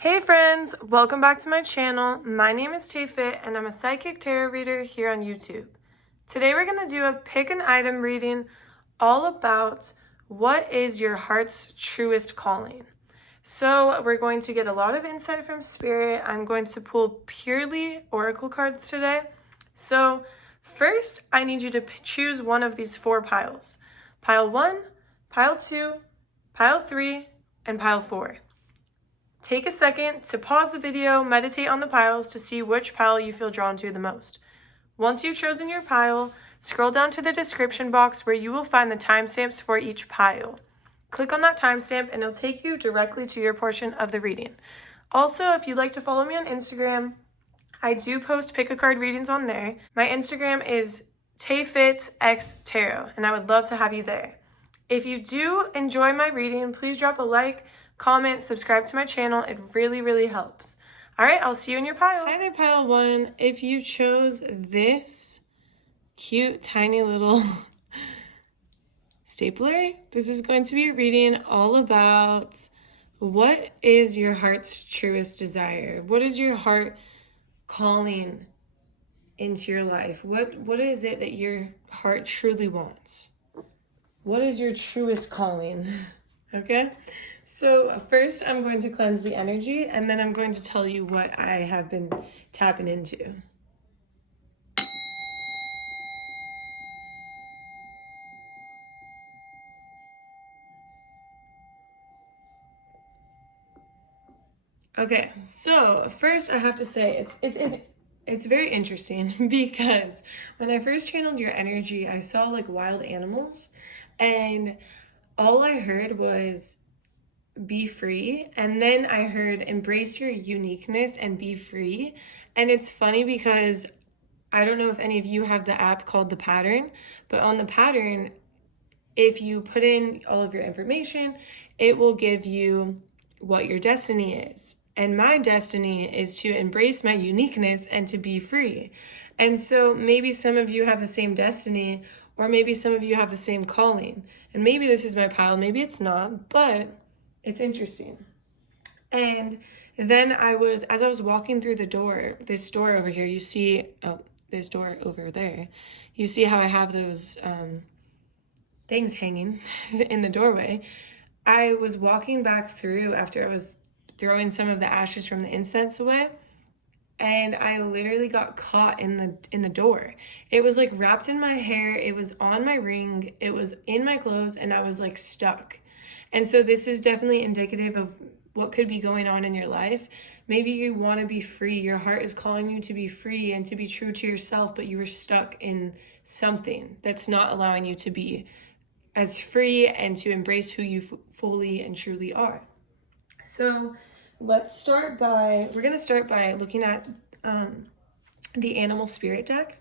Hey friends, welcome back to my channel. My name is TAYFIT and I'm a psychic tarot reader here on YouTube. Today we're going to do a pick an item reading all about what is your heart's truest calling. So we're going to get a lot of insight from Spirit. I'm going to pull purely oracle cards today. So first I need you to choose one of these four piles. Pile 1, pile 2, pile 3, and pile 4. Take a second to pause the video, meditate on the piles to see which pile you feel drawn to the most. Once you've chosen your pile, scroll down to the description box where you will find the timestamps for each pile. Click on that timestamp and it'll take you directly to your portion of the reading. Also, if you'd like to follow me on Instagram, I do post pick a card readings on there. My Instagram is TayFitXTarot and I would love to have you there. If you do enjoy my reading, please drop a like, comment, subscribe to my channel. It really helps. All right, I'll see you in your pile. Hi there, pile 1. If you chose this cute, tiny little stapler, this is going to be a reading all about what is your heart's truest desire? What is your heart calling into your life? What is it that your heart truly wants? What is your truest calling? Okay? So first I'm going to cleanse the energy and then I'm going to tell you what I have been tapping into. Okay, so first I have to say it's very interesting because when I first channeled your energy, I saw like wild animals and all I heard was be free, and then I heard embrace your uniqueness and be free. And it's funny because I don't know if any of you have the app called The Pattern, but on The Pattern, if you put in all of your information, it will give you what your destiny is. And my destiny is to embrace my uniqueness and to be free. And so maybe some of you have the same destiny, or maybe some of you have the same calling. And maybe this is my pile, maybe it's not, but it's interesting. And then as I was walking through the door, this door over here, you see, this door over there, you see how I have those things hanging in the doorway. I was walking back through after I was throwing some of the ashes from the incense away, and I literally got caught in the door. It was like wrapped in my hair, it was on my ring, it was in my clothes, and I was like stuck. And so this is definitely indicative of what could be going on in your life. Maybe you want to be free. Your heart is calling you to be free and to be true to yourself, but you were stuck in something that's not allowing you to be as free and to embrace who you fully and truly are. So we're going to start by looking at the animal spirit deck.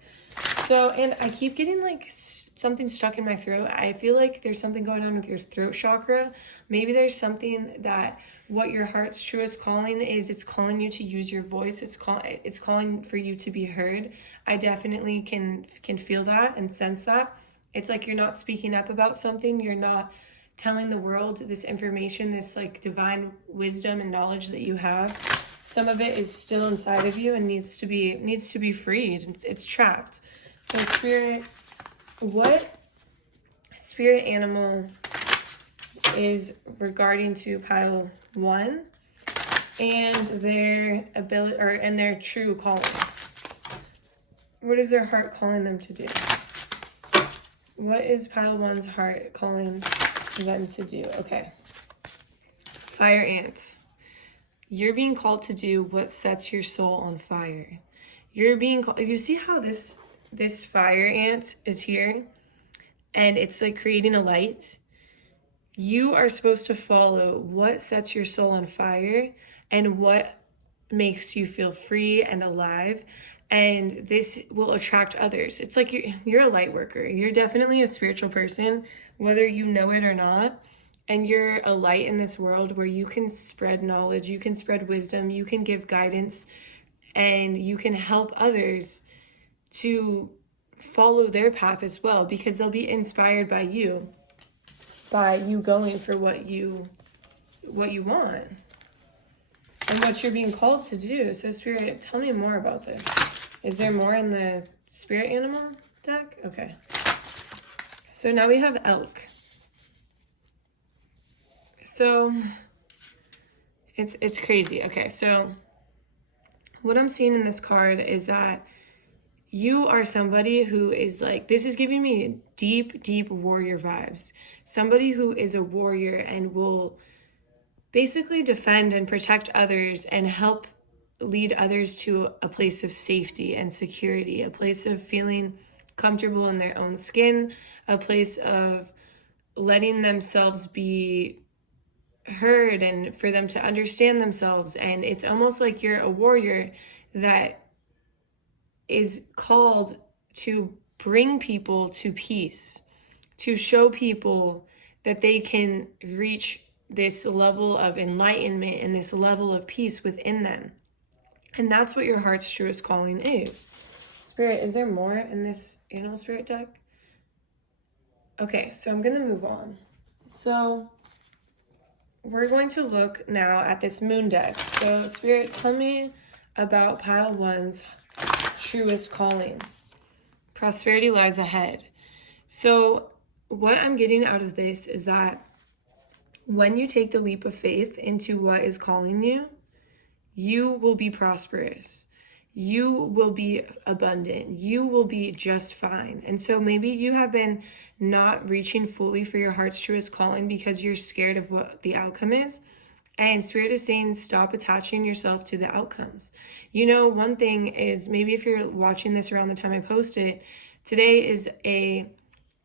So, and I keep getting like something stuck in my throat. I feel like there's something going on with your throat chakra. Maybe there's something that what your heart's truest calling is. It's calling you to use your voice. It's calling for you to be heard. I definitely can feel that and sense that. It's like you're not speaking up about something. You're not telling the world this information, this like divine wisdom and knowledge that you have. Some of it is still inside of you and needs to be freed. It's trapped. So Spirit, what spirit animal is regarding to pile 1 and their ability and their true calling? What is their heart calling them to do? What is pile 1's heart calling them to do? Okay. Fire ants. You're being called to do what sets your soul on fire. You're being called. You see how this fire ant is here and it's like creating a light? You are supposed to follow what sets your soul on fire and what makes you feel free and alive. And this will attract others. It's like you're a light worker. You're definitely a spiritual person, whether you know it or not. And you're a light in this world where you can spread knowledge, you can spread wisdom, you can give guidance, and you can help others to follow their path as well, because they'll be inspired by you going for what you want. And and what you're being called to do. So Spirit, tell me more about this. Is there more in the spirit animal deck? Okay. So now we have elk. So it's crazy. Okay, so what I'm seeing in this card is that you are somebody who is like, this is giving me deep, deep warrior vibes. Somebody who is a warrior and will basically defend and protect others and help lead others to a place of safety and security, a place of feeling comfortable in their own skin, a place of letting themselves be heard and for them to understand themselves. And it's almost like you're a warrior that is called to bring people to peace, to show people that they can reach this level of enlightenment and this level of peace within them. And that's what your heart's truest calling is. Spirit, is there more in this animal spirit deck? Okay, so I'm going to move on. So we're going to look now at this moon deck. So Spirit, tell me about pile one's truest calling. Prosperity lies ahead. So what I'm getting out of this is that when you take the leap of faith into what is calling you, you will be prosperous. You will be abundant. You will be just fine. And so maybe you have been not reaching fully for your heart's truest calling because you're scared of what the outcome is. And Spirit is saying, stop attaching yourself to the outcomes. You know, one thing is, maybe if you're watching this around the time I post it, today is a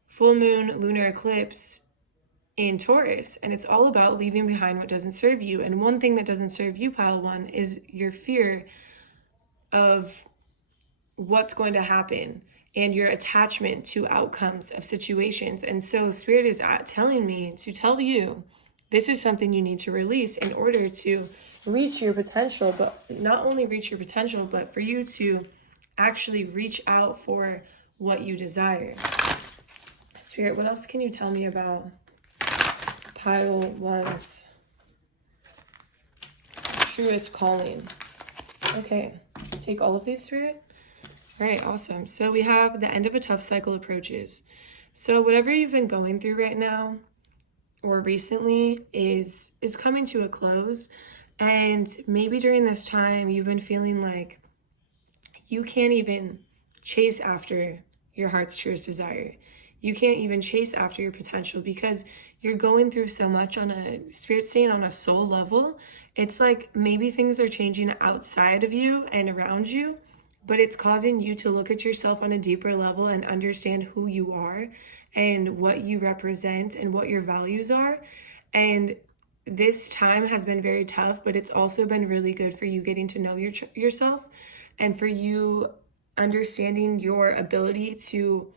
full moon lunar eclipse in Taurus, and it's all about leaving behind what doesn't serve you. And one thing that doesn't serve you, pile one, is your fear of what's going to happen and your attachment to outcomes of situations. And so Spirit is telling me to tell you, this is something you need to release in order to reach your potential, but not only reach your potential, but for you to actually reach out for what you desire. Spirit, what else can you tell me about pile one's truest calling? Okay, take all of these, Spirit. All right, awesome. So we have the end of a tough cycle approaches. So whatever you've been going through right now or recently is coming to a close. And maybe during this time, you've been feeling like you can't even chase after your heart's truest desire. You can't even chase after your potential because you're going through so much on a spirit state, on a soul level. It's like maybe things are changing outside of you and around you, but it's causing you to look at yourself on a deeper level and understand who you are and what you represent and what your values are. And this time has been very tough, but it's also been really good for you getting to know yourself and for you understanding your ability to,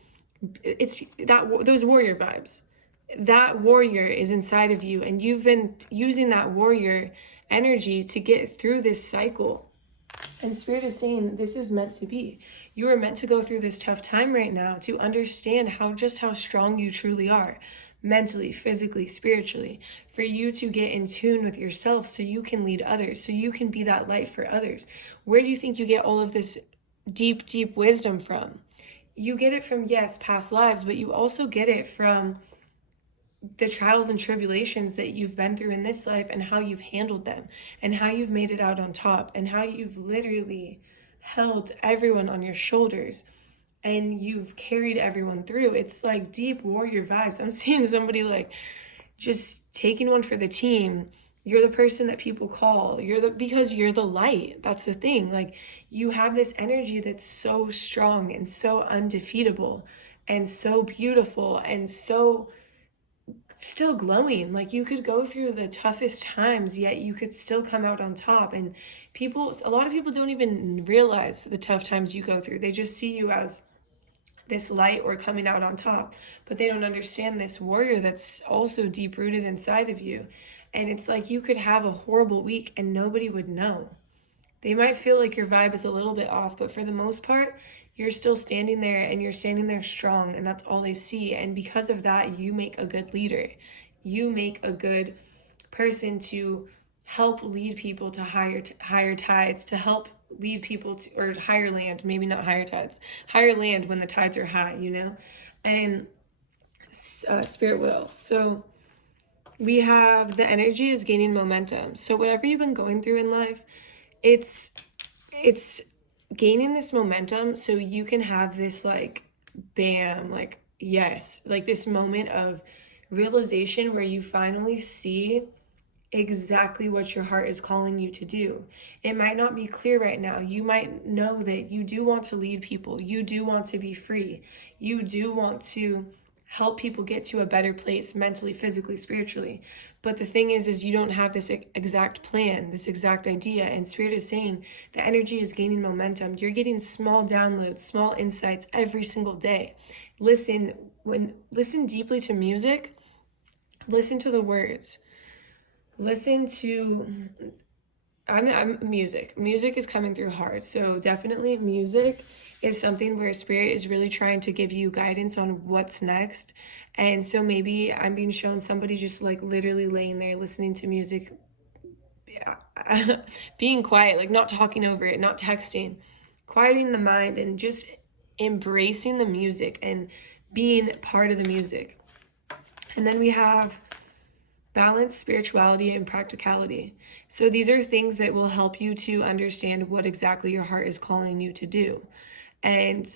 it's that those warrior vibes. That warrior is inside of you, and you've been using that warrior energy to get through this cycle. And Spirit is saying this is meant to be. You are meant to go through this tough time right now to understand how strong you truly are, mentally, physically, spiritually, for you to get in tune with yourself so you can lead others, so you can be that light for others. Where do you think you get all of this deep, deep wisdom from? You get it from, yes, past lives, but you also get it from the trials and tribulations that you've been through in this life and how you've handled them and how you've made it out on top and how you've literally held everyone on your shoulders and you've carried everyone through. It's like deep warrior vibes. I'm seeing somebody like just taking one for the team. You're the person that people call. Because you're the light. That's the thing. Like, you have this energy that's so strong and so undefeatable and so beautiful and so still glowing. Like, you could go through the toughest times, yet you could still come out on top. And a lot of people don't even realize the tough times you go through. They just see you as this light or coming out on top, but they don't understand this warrior that's also deep rooted inside of you. And it's like you could have a horrible week and nobody would know. They might feel like your vibe is a little bit off, but for the most part, you're still standing there and you're standing there strong, and that's all they see. And because of that, you make a good leader. You make a good person to help lead people to higher tides, to help lead people to, or higher land, maybe not higher tides, higher land when the tides are high, you know, and spirit will. So we have the energy is gaining momentum. So whatever you've been going through in life, it's gaining this momentum so you can have this like bam, like yes, like this moment of realization where you finally see exactly what your heart is calling you to do. It might not be clear right now. You might know that you do want to lead people. You do want to be free. You do want to help people get to a better place mentally, physically, spiritually. But the thing is you don't have this exact plan, this exact idea. And Spirit is saying the energy is gaining momentum. You're getting small downloads, small insights every single day. Listen deeply to music. Listen to the words. Listen to, I'm music. Music is coming through hard. So definitely music is something where Spirit is really trying to give you guidance on what's next. And so maybe I'm being shown somebody just like literally laying there listening to music, being quiet, like not talking over it, not texting, quieting the mind and just embracing the music and being part of the music. And then we have balance, spirituality, and practicality. So these are things that will help you to understand what exactly your heart is calling you to do. And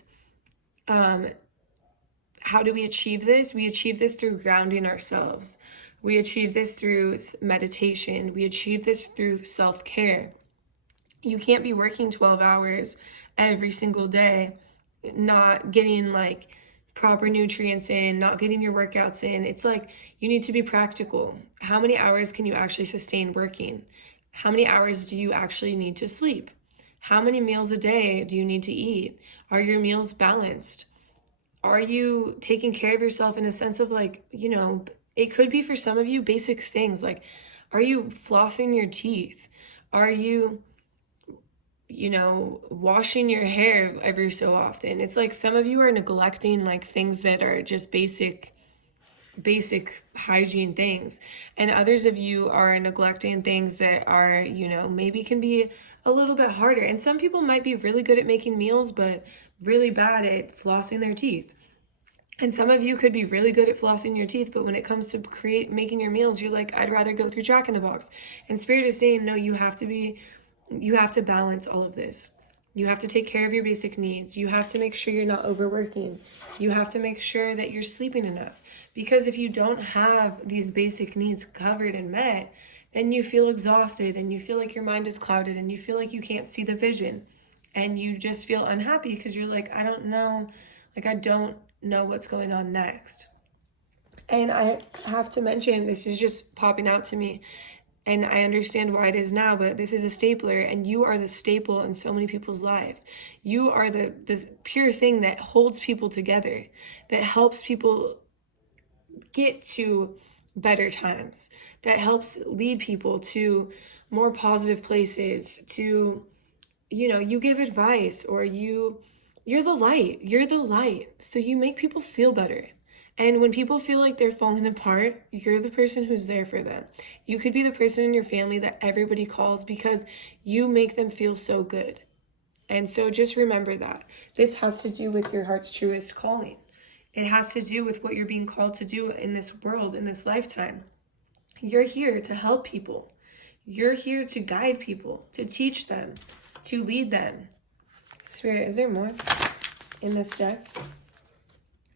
how do we achieve this? We achieve this through grounding ourselves. We achieve this through meditation. We achieve this through self-care. You can't be working 12 hours every single day, not getting like proper nutrients in, not getting your workouts in. It's like you need to be practical. How many hours can you actually sustain working? How many hours do you actually need to sleep? How many meals a day do you need to eat? Are your meals balanced? Are you taking care of yourself in a sense of like, you know, it could be for some of you basic things like, are you flossing your teeth? Are you washing your hair every so often? It's like some of you are neglecting like things that are just basic hygiene things, and others of you are neglecting things that are, maybe can be a little bit harder. And some people might be really good at making meals but really bad at flossing their teeth. And some of you could be really good at flossing your teeth, but when it comes to making your meals, you're like, I'd rather go through Jack in the Box. And Spirit is saying, no, you have to balance all of this. You have to take care of your basic needs. You have to make sure you're not overworking. You have to make sure that you're sleeping enough. Because if you don't have these basic needs covered and met, then you feel exhausted and you feel like your mind is clouded and you feel like you can't see the vision. And you just feel unhappy because you're like, I don't know what's going on next. And I have to mention, this is just popping out to me, and I understand why it is now, but this is a stapler, and you are the staple in so many people's life. You are the pure thing that holds people together, that helps people get to better times, that helps lead people to more positive places, to, you give advice, or you're the light. So you make people feel better. And when people feel like they're falling apart, you're the person who's there for them. You could be the person in your family that everybody calls because you make them feel so good. And so just remember that. This has to do with your heart's truest calling. It has to do with what you're being called to do in this world, in this lifetime. You're here to help people. You're here to guide people, to teach them, to lead them. Spirit, is there more in this deck?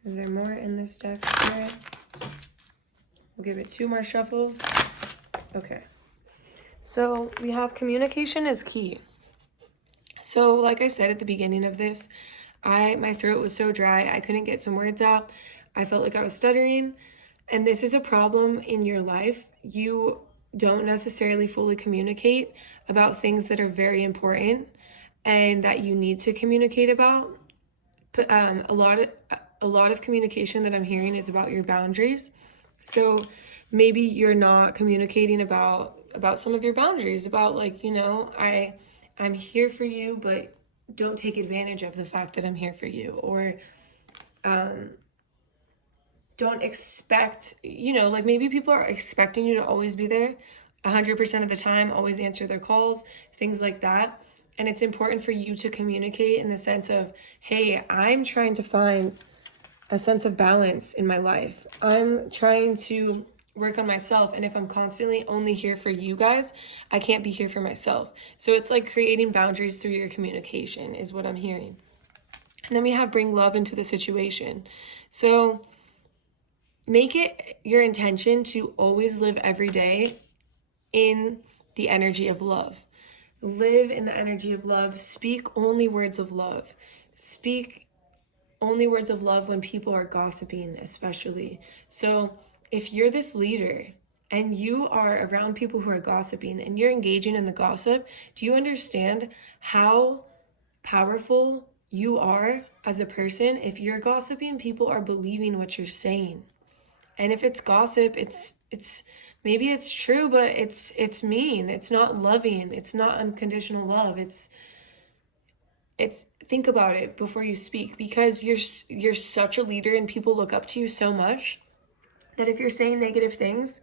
Is there more in this deck, Spirit? We'll give it 2 more shuffles. Okay. So we have communication is key. So like I said at the beginning of this, my throat was so dry, I couldn't get some words out. I felt like I was stuttering. And this is a problem in your life. You don't necessarily fully communicate about things that are very important and that you need to communicate about. But a lot of communication that I'm hearing is about your boundaries. So maybe you're not communicating about some of your boundaries, about like, I'm here for you, but don't take advantage of the fact that I'm here for you. Or don't expect, like maybe people are expecting you to always be there. 100% of the time, always answer their calls, things like that. And it's important for you to communicate in the sense of, hey, I'm trying to find a sense of balance in my life. I'm trying to work on myself. And if I'm constantly only here for you guys, I can't be here for myself. So it's like creating boundaries through your communication is what I'm hearing. And then we have bring love into the situation. So make it your intention to always live every day in the energy of love. Live in the energy of love. Speak only words of love. Speak only words of love when people are gossiping, especially. So if you're this leader and you are around people who are gossiping and you're engaging in the gossip, do you understand how powerful you are as a person? If you're gossiping, people are believing what you're saying. And if it's gossip, it's maybe it's true, but it's mean. It's not loving. It's not unconditional love. It's think about it before you speak, because you're such a leader and people look up to you so much that if you're saying negative things,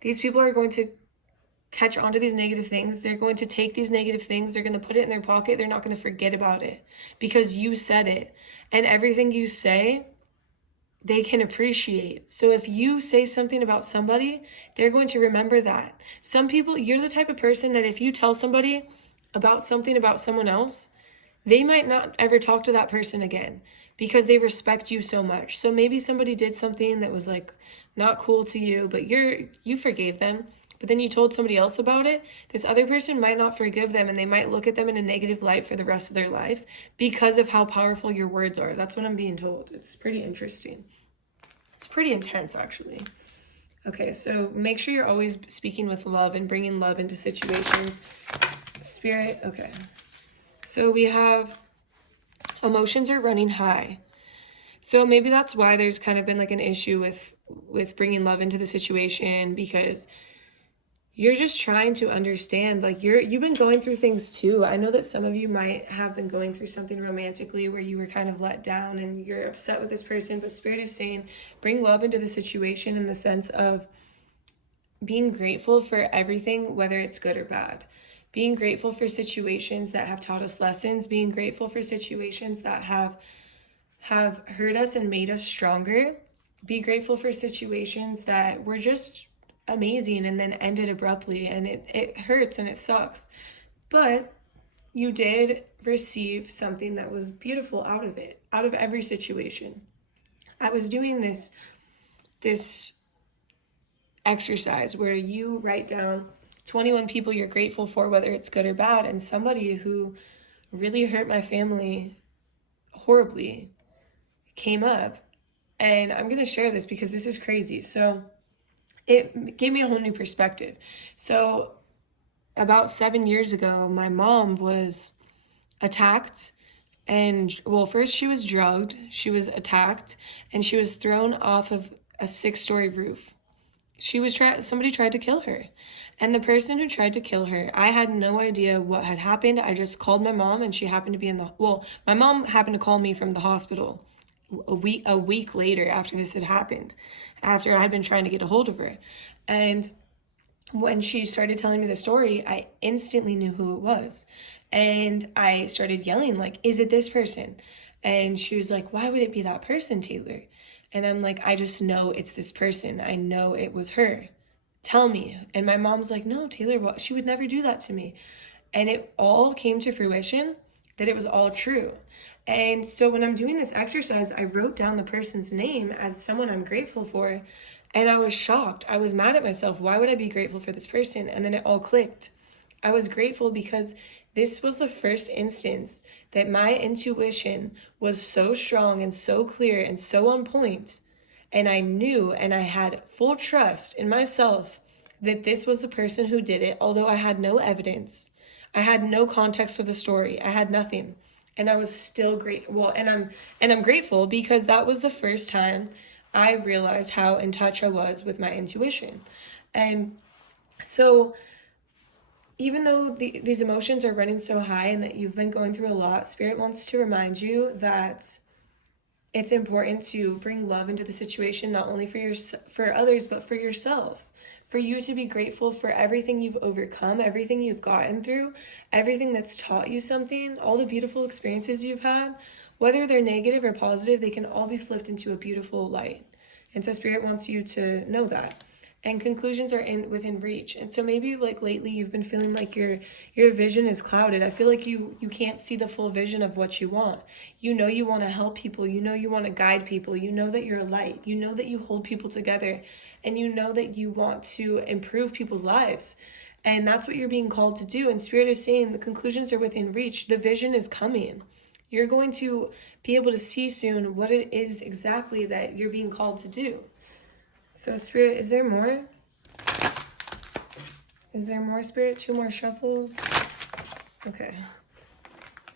these people are going to catch onto these negative things. They're going to take these negative things, they're going to put it in their pocket. They're not going to forget about it because you said it. And everything you say, they can appreciate. So if you say something about somebody, they're going to remember that. Some people, you're the type of person that if you tell somebody about something about someone else, they might not ever talk to that person again because they respect you so much. So maybe somebody did something that was like not cool to you, but you forgave them. But then you told somebody else about it. This other person might not forgive them and they might look at them in a negative light for the rest of their life because of how powerful your words are. That's what I'm being told. It's pretty interesting. It's pretty intense, actually. Okay, so make sure you're always speaking with love and bringing love into situations. Spirit, okay. So we have emotions are running high. So maybe that's why there's kind of been like an issue with bringing love into the situation, because you're just trying to understand, like you've been going through things too. I know that some of you might have been going through something romantically where you were kind of let down and you're upset with this person, but Spirit is saying bring love into the situation in the sense of being grateful for everything, whether it's good or bad. Being grateful for situations that have taught us lessons, being grateful for situations that have hurt us and made us stronger. Be grateful for situations that were just amazing and then ended abruptly, and it hurts and it sucks. But you did receive something that was beautiful out of it, out of every situation. I was doing this exercise where you write down 21 people you're grateful for, whether it's good or bad, and somebody who really hurt my family horribly came up. And I'm going to share this because this is crazy. So it gave me a whole new perspective. So about 7 years ago, my mom was attacked. And well, first she was drugged, she was attacked, and she was thrown off of a 6-story roof. Somebody tried to kill her. And the person who tried to kill her, I had no idea what had happened. I just called my mom, and she happened to be my mom happened to call me from the hospital a week later after this had happened, after I had been trying to get a hold of her. And when she started telling me the story, I instantly knew who it was. And I started yelling, like, is it this person? And she was like, why would it be that person, Taylor? And I'm like, I just know it's this person. I know it was her. Tell me. And my mom's like, no, Taylor, she would never do that to me. And it all came to fruition that it was all true. And so when I'm doing this exercise, I wrote down the person's name as someone I'm grateful for. And I was shocked. I was mad at myself. Why would I be grateful for this person? And then it all clicked. I was grateful because this was the first instance that my intuition was so strong and so clear and so on point. And I knew, and I had full trust in myself that this was the person who did it, although I had no evidence. I had no context of the story. I had nothing. And I was still grateful. And I'm grateful because that was the first time I realized how in touch I was with my intuition. And so even though these emotions are running so high and that you've been going through a lot, Spirit wants to remind you that it's important to bring love into the situation, not only for others, but for yourself. for you to be grateful for everything you've overcome, everything you've gotten through, everything that's taught you something, all the beautiful experiences you've had. Whether they're negative or positive, they can all be flipped into a beautiful light. And so Spirit wants you to know that. And conclusions are within reach. And so maybe like lately you've been feeling like your vision is clouded. I feel like you can't see the full vision of what you want. You know you want to help people. You know you want to guide people. You know that you're a light. You know that you hold people together. And you know that you want to improve people's lives. And that's what you're being called to do. And Spirit is saying the conclusions are within reach. The vision is coming. You're going to be able to see soon what it is exactly that you're being called to do. So Spirit, is there more? Is there more, Spirit? 2 more shuffles? Okay.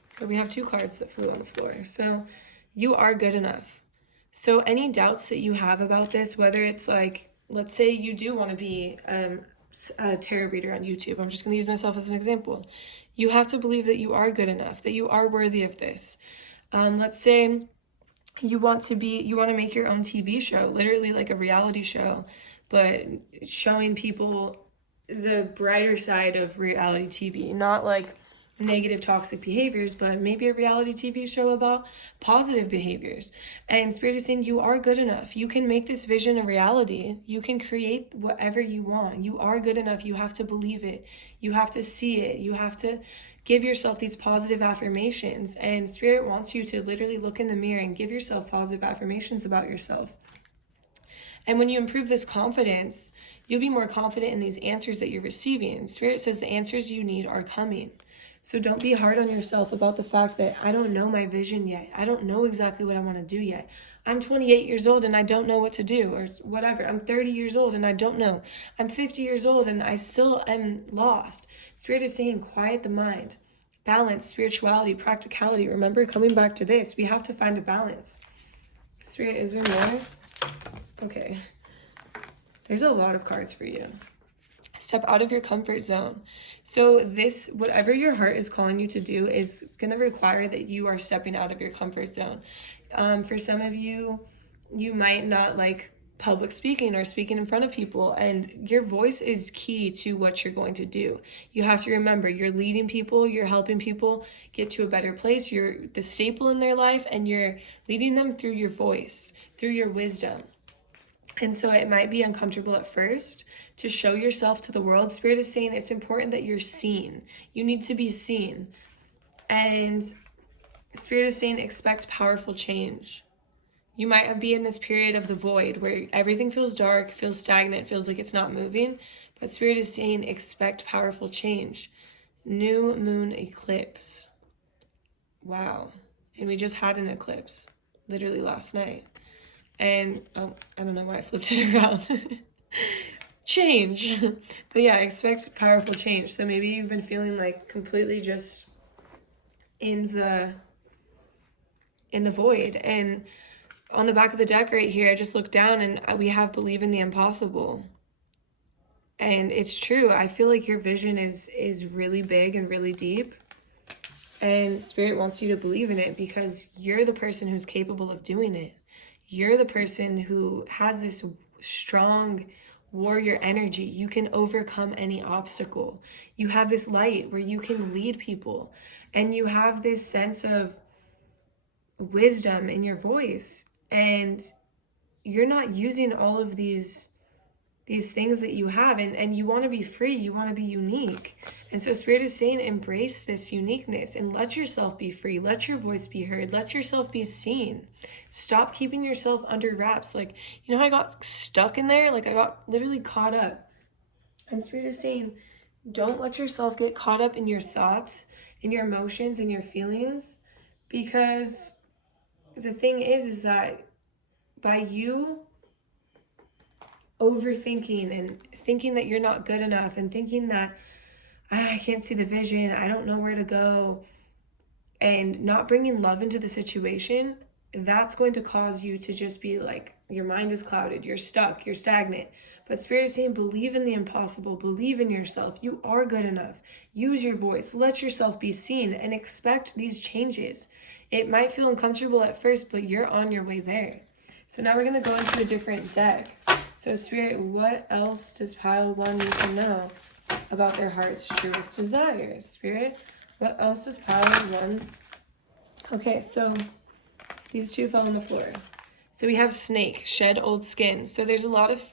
So we have 2 cards that flew on the floor. So you are good enough. So any doubts that you have about this, whether it's like, let's say you do want to be a tarot reader on YouTube. I'm just going to use myself as an example. You have to believe that you are good enough, that you are worthy of this. Let's say you want to make your own TV show, literally like a reality show, but showing people the brighter side of reality TV, not like negative toxic behaviors, but maybe a reality TV show about positive behaviors. And Spirit is saying you are good enough. You can make this vision a reality. You can create whatever you want. You are good enough. You have to believe it. You have to see it. You have to give yourself these positive affirmations. And Spirit wants you to literally look in the mirror and give yourself positive affirmations about yourself. And when you improve this confidence, you'll be more confident in these answers that you're receiving. Spirit says the answers you need are coming. So don't be hard on yourself about the fact that I don't know my vision yet. I don't know exactly what I want to do yet. I'm 28 years old and I don't know what to do or whatever. I'm 30 years old and I don't know. I'm 50 years old and I still am lost. Spirit is saying quiet the mind. Balance, spirituality, practicality. Remember, coming back to this, we have to find a balance. Spirit, is there more? Okay. There's a lot of cards for you. Step out of your comfort zone. So this, whatever your heart is calling you to do, is going to require that you are stepping out of your comfort zone. For some of you, you might not like public speaking or speaking in front of people, and your voice is key to what you're going to do. You have to remember you're leading people, you're helping people get to a better place, you're the staple in their life, and you're leading them through your voice, through your wisdom. And so it might be uncomfortable at first to show yourself to the world. Spirit is saying it's important that you're seen. You need to be seen. And Spirit is saying expect powerful change. You might be in this period of the void where everything feels dark, feels stagnant, feels like it's not moving. But Spirit is saying expect powerful change. New moon eclipse. Wow. And we just had an eclipse literally last night. And I don't know why I flipped it around. Change. But yeah, expect powerful change. So maybe you've been feeling like completely just in the void. And on the back of the deck right here, I just looked down and we have believe in the impossible. And it's true. I feel like your vision is really big and really deep. And Spirit wants you to believe in it because you're the person who's capable of doing it. You're the person who has this strong warrior energy. You can overcome any obstacle. You have this light where you can lead people. And you have this sense of wisdom in your voice. And you're not using all of these things that you have. And you want to be free. You want to be unique. And so Spirit is saying embrace this uniqueness and let yourself be free. Let your voice be heard. Let yourself be seen. Stop keeping yourself under wraps. Like, you know how I got stuck in there? Like I got literally caught up. And Spirit is saying, don't let yourself get caught up in your thoughts, in your emotions, and your feelings. Because the thing is that by you overthinking and thinking that you're not good enough and thinking that I can't see the vision, I don't know where to go, and not bringing love into the situation, that's going to cause you to just be like, your mind is clouded, you're stuck, you're stagnant. But Spirit is saying, believe in the impossible, believe in yourself. You are good enough. Use your voice, let yourself be seen, and expect these changes. It might feel uncomfortable at first, but you're on your way there. So now we're going to go into a different deck. So Spirit, what else does pile 1 need to know about their heart's truest desires? Spirit, what else does pile 1? Okay, so these 2 fell on the floor. So we have snake, shed old skin. So there's a lot of,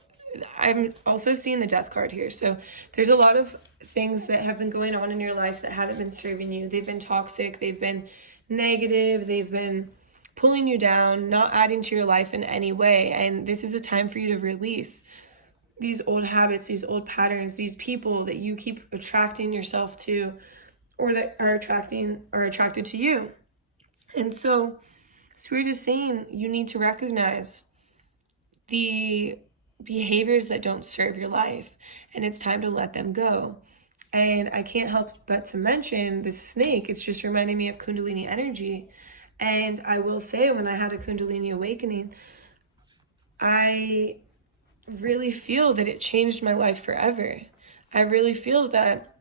I'm also seeing the death card here. So there's a lot of things that have been going on in your life that haven't been serving you. They've been toxic, they've been negative, they've been pulling you down, not adding to your life in any way. And this is a time for you to release these old habits, these old patterns, these people that you keep attracting yourself to, or that are attracted to you. And so Spirit is saying you need to recognize the behaviors that don't serve your life, and it's time to let them go. And I can't help but to mention this snake. It's just reminding me of Kundalini energy. And I will say, when I had a Kundalini awakening, I really feel that it changed my life forever. I really feel that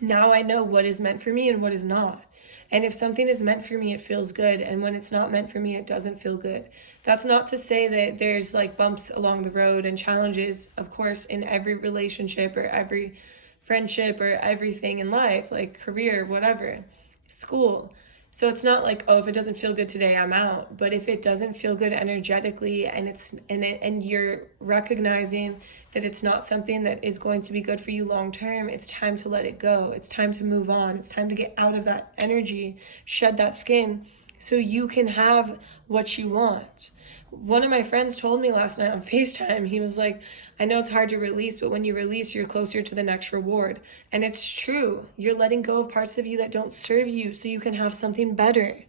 now I know what is meant for me and what is not. And if something is meant for me, it feels good. And when it's not meant for me, it doesn't feel good. That's not to say that there's like bumps along the road and challenges, of course, in every relationship or every friendship or everything in life, like career, whatever, school. So it's not like, oh, if it doesn't feel good today, I'm out. But if it doesn't feel good energetically, and you're recognizing that it's not something that is going to be good for you long term, it's time to let it go. It's time to move on. It's time to get out of that energy, shed that skin, so you can have what you want. One of my friends told me last night on FaceTime, he was like, I know it's hard to release, but when you release, you're closer to the next reward. And it's true. You're letting go of parts of you that don't serve you so you can have something better.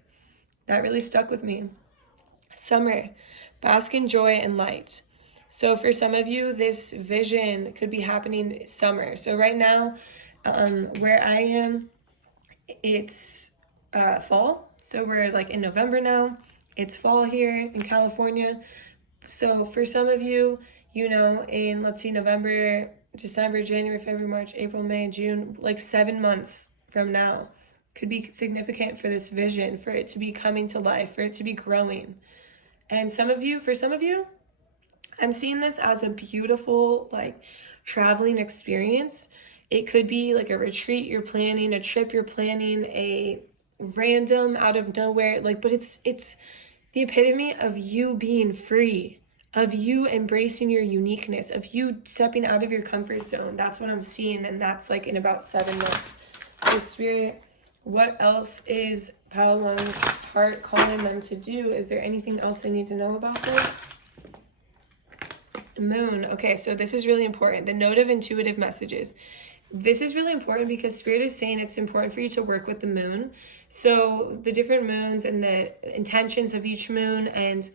That really stuck with me. Summer, bask in joy and light. So for some of you, this vision could be happening summer. So right now, where I am, it's fall. So we're like in November now. It's fall here in California. So for some of you, you know, in, let's see, November, December, January, February, March, April, May, June, like 7 months from now could be significant for this vision, for it to be coming to life, for it to be growing. And for some of you, I'm seeing this as a beautiful, like, traveling experience. It could be like a retreat you're planning, a trip you're planning, a random out of nowhere, like, but it's the epitome of you being free, of you embracing your uniqueness, of you stepping out of your comfort zone. That's what I'm seeing, and that's like in about 7 months. So Spirit, what else is pile 1's heart calling them to do? Is there anything else they need to know about this? Moon. Okay, so this is really important. The note of intuitive messages. This is really important because Spirit is saying it's important for you to work with the moon. So the different moons and the intentions of each moon and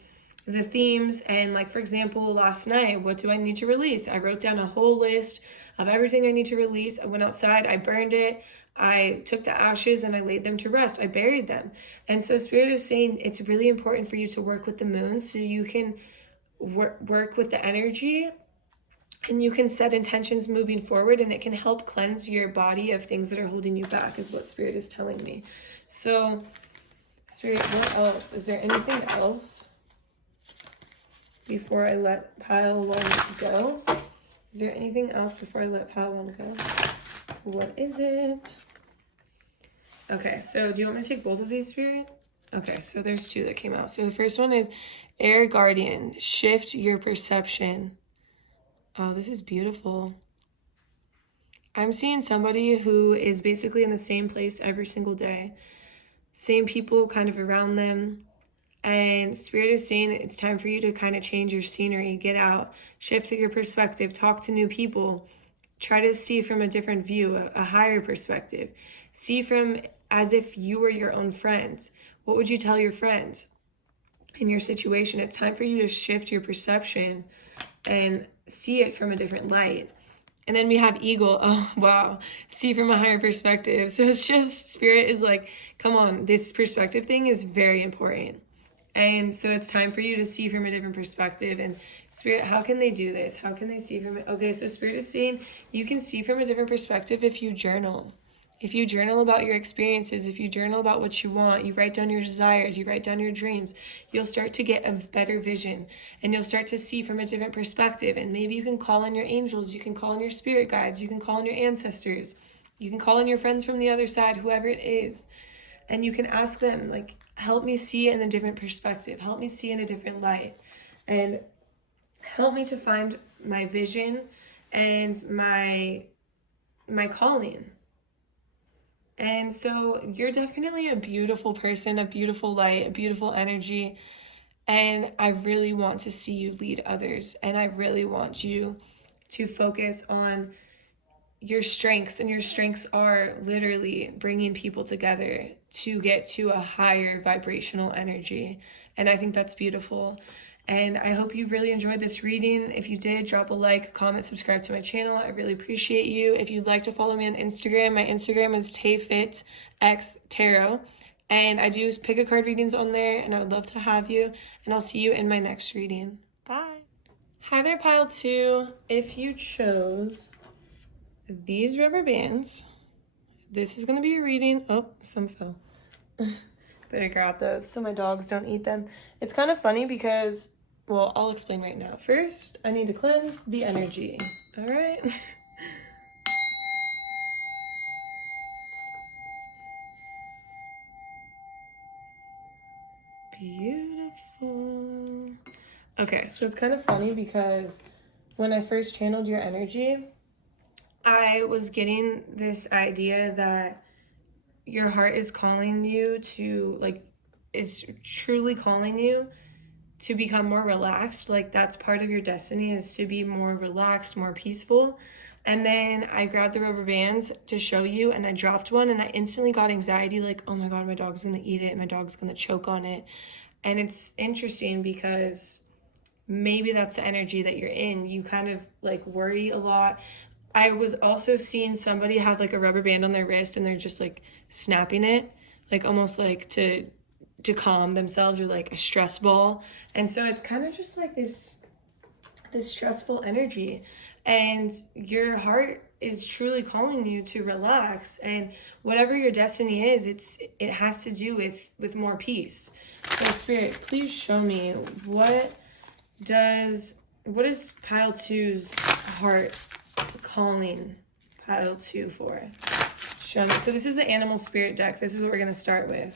the themes, and like, for example, last night, what do I need to release? I wrote down a whole list of everything I need to release. I went outside, I burned it, I took the ashes and I laid them to rest. I buried them. And so Spirit is saying it's really important for you to work with the moon so you can work with the energy, and you can set intentions moving forward, and it can help cleanse your body of things that are holding you back, is what Spirit is telling me. So Spirit, what else? Is there anything else before I let pile 1 go? Is there anything else before I let pile 1 go? What is it? Okay, so do you want me to take both of these, Spirit? Okay, so there's 2 that came out. So the first one is Air Guardian, shift your perception. Oh, this is beautiful. I'm seeing somebody who is basically in the same place every single day. Same people kind of around them. And Spirit is saying it's time for you to kind of change your scenery, get out, shift your perspective, talk to new people, try to see from a different view, a higher perspective. See from as if you were your own friend. What would you tell your friend in your situation? It's time for you to shift your perception and see it from a different light. And then we have eagle. Oh, wow. See from a higher perspective. So it's just, Spirit is like, come on, this perspective thing is very important. And so it's time for you to see from a different perspective. And Spirit, how can they do this? How can they see from it? Okay, so Spirit is saying you can see from a different perspective if you journal. If you journal about your experiences, if you journal about what you want, you write down your desires, you write down your dreams, you'll start to get a better vision, and you'll start to see from a different perspective. And maybe you can call on your angels, you can call on your spirit guides, you can call on your ancestors, you can call on your friends from the other side, whoever it is. And you can ask them, like, help me see it in a different perspective, help me see in a different light, and help me to find my vision and my calling. And so you're definitely a beautiful person, a beautiful light, a beautiful energy. And I really want to see you lead others. And I really want you to focus on your strengths. And your strengths are literally bringing people together to get to a higher vibrational energy. And I think that's beautiful. And I hope you really enjoyed this reading. If you did, drop a like, comment, subscribe to my channel. I really appreciate you. If you'd like to follow me on Instagram, my Instagram is TAYFIT X Tarot. And I do pick a card readings on there, and I would love to have you. And I'll see you in my next reading. Bye. Hi there, pile 2. If you chose these rubber bands, this is going to be a reading. Oh, some fell. Better grab those so my dogs don't eat them. It's kind of funny because, well, I'll explain right now. First, I need to cleanse the energy. All right. Beautiful. Okay, so it's kind of funny because when I first channeled your energy, I was getting this idea that your heart is calling you to, like, is truly calling you to become more relaxed. Like, that's part of your destiny, is to be more relaxed, more peaceful. And then I grabbed the rubber bands to show you, and I dropped one, and I instantly got anxiety, like, oh my God, my dog's gonna eat it, my dog's gonna choke on it. And it's interesting because maybe that's the energy that you're in. You kind of like worry a lot. I was also seeing somebody have like a rubber band on their wrist, and they're just like snapping it, like almost like to calm themselves, or like a stress ball. And so it's kind of just like this stressful energy, and your heart is truly calling you to relax. And whatever your destiny is, it has to do with more peace. So Spirit, please show me what is pile 2's heart calling pile 2 for. Show me. So this is the animal spirit deck. This is what we're going to start with.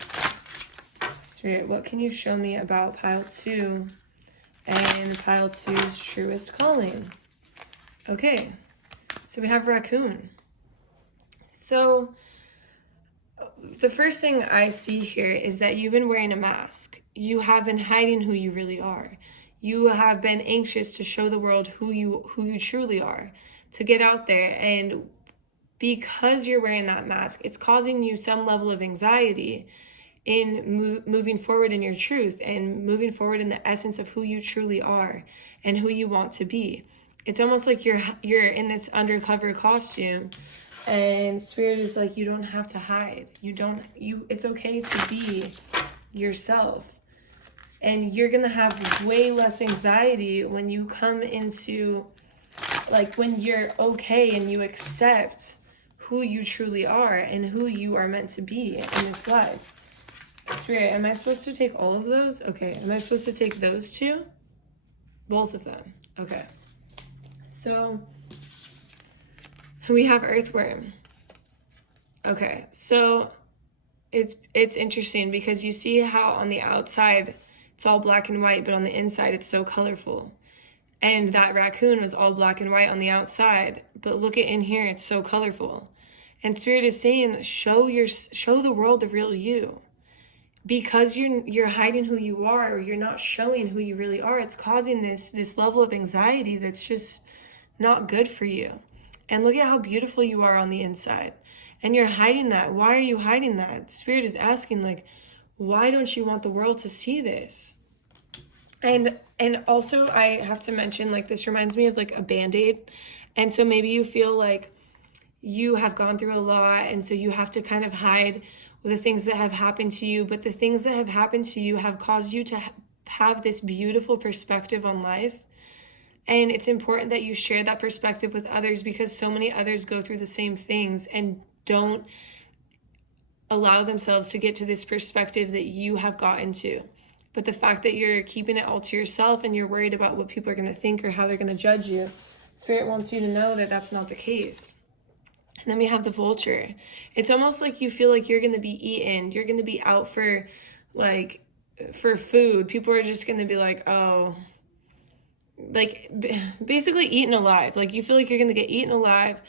Spirit, what can you show me about pile 2 and pile 2's truest calling? Okay, so we have raccoon. So the first thing I see here is that you've been wearing a mask. You have been hiding who you really are. You have been anxious to show the world who you truly are, to get out there. And because you're wearing that mask, it's causing you some level of anxiety in moving forward in your truth and moving forward in the essence of who you truly are and who you want to be. It's almost like you're in this undercover costume, and Spirit is like, you don't have to hide. It's okay to be yourself. And you're gonna have way less anxiety when you come into, like, when you're okay and you accept who you truly are and who you are meant to be in this life. Spirit, am I supposed to take all of those? Okay, am I supposed to take those 2? Both of them. Okay. So we have earthworm. Okay, so it's interesting because you see how on the outside it's all black and white, but on the inside it's so colorful. And that raccoon was all black and white on the outside, but look at in here, it's so colorful. And Spirit is saying, show the world the real you. Because you're hiding who you are, or you're not showing who you really are, it's causing this level of anxiety that's just not good for you. And look at how beautiful you are on the inside. And you're hiding that. Why are you hiding that? Spirit is asking, like, why don't you want the world to see this? And also I have to mention, like, this reminds me of like a Band-Aid. And so maybe you feel like you have gone through a lot, and so you have to kind of hide the things that have happened to you. But the things that have happened to you have caused you to have this beautiful perspective on life. And it's important that you share that perspective with others, because so many others go through the same things and don't allow themselves to get to this perspective that you have gotten to. But the fact that you're keeping it all to yourself and you're worried about what people are going to think or how they're going to judge you, Spirit wants you to know that that's not the case. And then we have the Vulture. It's almost like you feel like you're going to be eaten. You're going to be out for food. People are just going to be like, oh, like basically eaten alive. Like you feel like you're going to get eaten alive.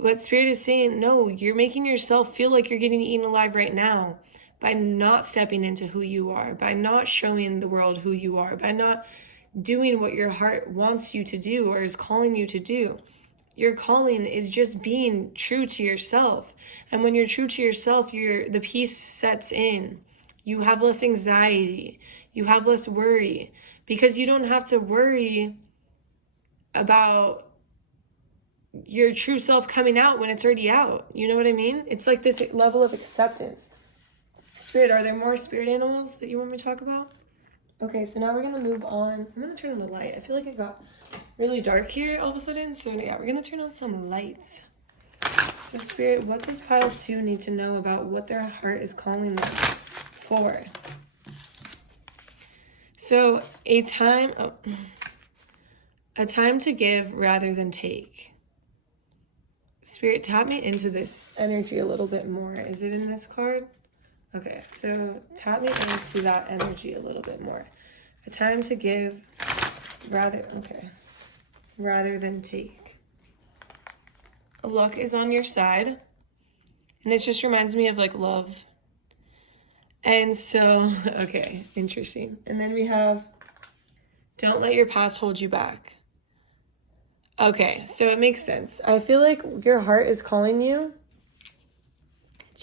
But Spirit is saying, no, you're making yourself feel like you're getting eaten alive right now by not stepping into who you are, by not showing the world who you are, by not doing what your heart wants you to do or is calling you to do. Your calling is just being true to yourself. And when you're true to yourself, the peace sets in. You have less anxiety. You have less worry. Because you don't have to worry about your true self coming out when it's already out. You know what I mean? It's like this level of acceptance. Spirit, are there more spirit animals that you want me to talk about? Okay, so now we're going to move on. I'm going to turn on the light. I feel like it got really dark here all of a sudden. So yeah, we're going to turn on some lights. So Spirit, what does pile 2 need to know about what their heart is calling them for? So a time to give rather than take. Spirit, tap me into this energy a little bit more. Is it in this card? Okay, so tap me into that energy a little bit more. A time to give rather than take. Luck is on your side. And this just reminds me of like love. And so, okay, interesting. And then we have, don't let your past hold you back. Okay, so it makes sense. I feel like your heart is calling you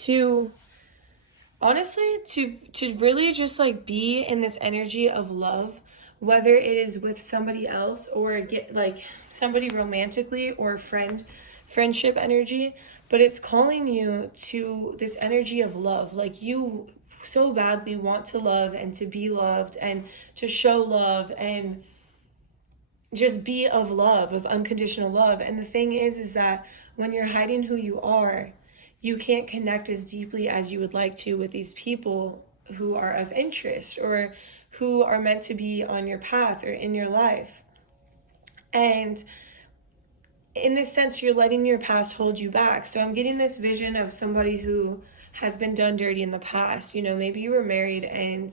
to, honestly, to really just like be in this energy of love, whether it is with somebody else or get like somebody romantically or friendship energy, but it's calling you to this energy of love. Like you so badly want to love and to be loved and to show love and just be of love, of unconditional love. And the thing is that when you're hiding who you are, you can't connect as deeply as you would like to with these people who are of interest or who are meant to be on your path or in your life. And in this sense, you're letting your past hold you back. So I'm getting this vision of somebody who has been done dirty in the past. You know, maybe you were married and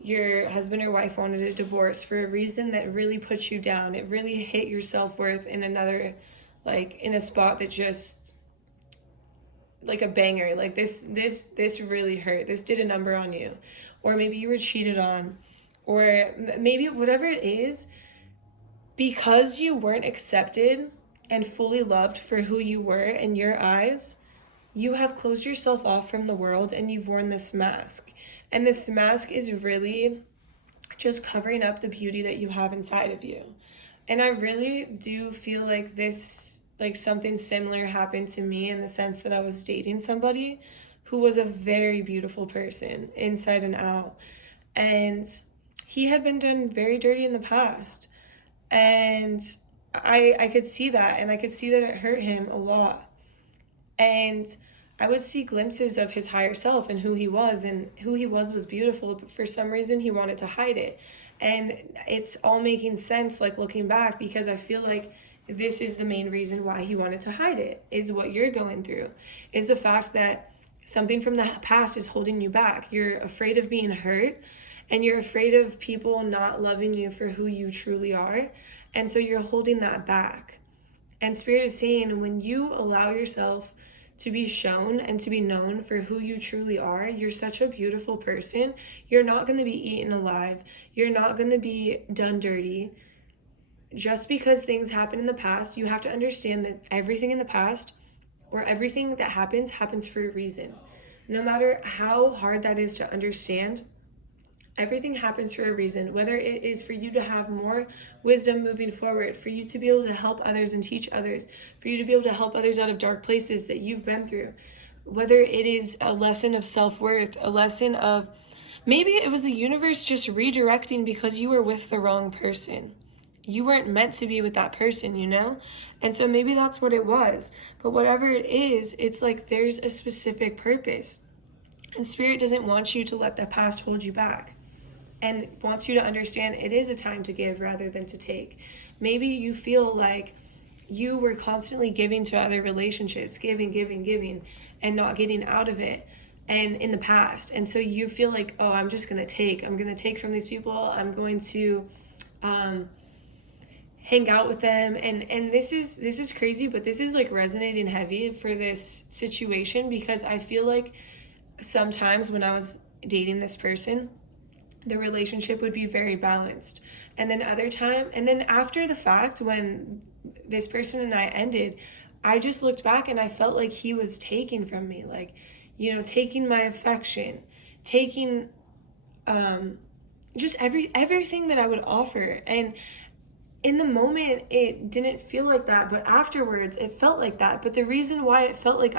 your husband or wife wanted a divorce for a reason that really put you down. It really hit your self-worth in another, like in a spot that just, like a banger. Like this really hurt. This did a number on you. Or maybe you were cheated on. Or maybe whatever it is, because you weren't accepted and fully loved for who you were in your eyes, you have closed yourself off from the world and you've worn this mask. And this mask is really just covering up the beauty that you have inside of you. And I really do feel like this, like something similar happened to me in the sense that I was dating somebody who was a very beautiful person inside and out. And he had been done very dirty in the past. And I could see that, and I could see that it hurt him a lot. And I would see glimpses of his higher self and who he was beautiful, but for some reason he wanted to hide it. And it's all making sense, like looking back, because I feel like this is the main reason why he wanted to hide it, is what you're going through, is the fact that something from the past is holding you back. You're afraid of being hurt, and you're afraid of people not loving you for who you truly are. And so you're holding that back. And Spirit is saying, when you allow yourself to be shown and to be known for who you truly are, you're such a beautiful person. You're not going to be eaten alive. You're not going to be done dirty. Just because things happen in the past, you have to understand that everything in the past or everything that happens for a reason. No matter how hard that is to understand, everything happens for a reason, whether it is for you to have more wisdom moving forward, for you to be able to help others and teach others, for you to be able to help others out of dark places that you've been through, whether it is a lesson of self-worth, a lesson of, maybe it was the universe just redirecting because you were with the wrong person. You weren't meant to be with that person, you know? And so maybe that's what it was. But whatever it is, it's like there's a specific purpose. And Spirit doesn't want you to let the past hold you back, and wants you to understand it is a time to give rather than to take. Maybe you feel like you were constantly giving to other relationships, giving, and not getting out of it, and in the past. And so you feel like, oh, I'm just going to take. I'm going to take from these people. I'm going to hang out with them. And this is crazy, but this is like resonating heavy for this situation, because I feel like sometimes when I was dating this person, the relationship would be very balanced. And then after the fact, when this person and I ended, I just looked back and I felt like he was taking from me, like, taking my affection, taking just everything that I would offer. And in the moment, it didn't feel like that, but afterwards it felt like that. But the reason why it felt like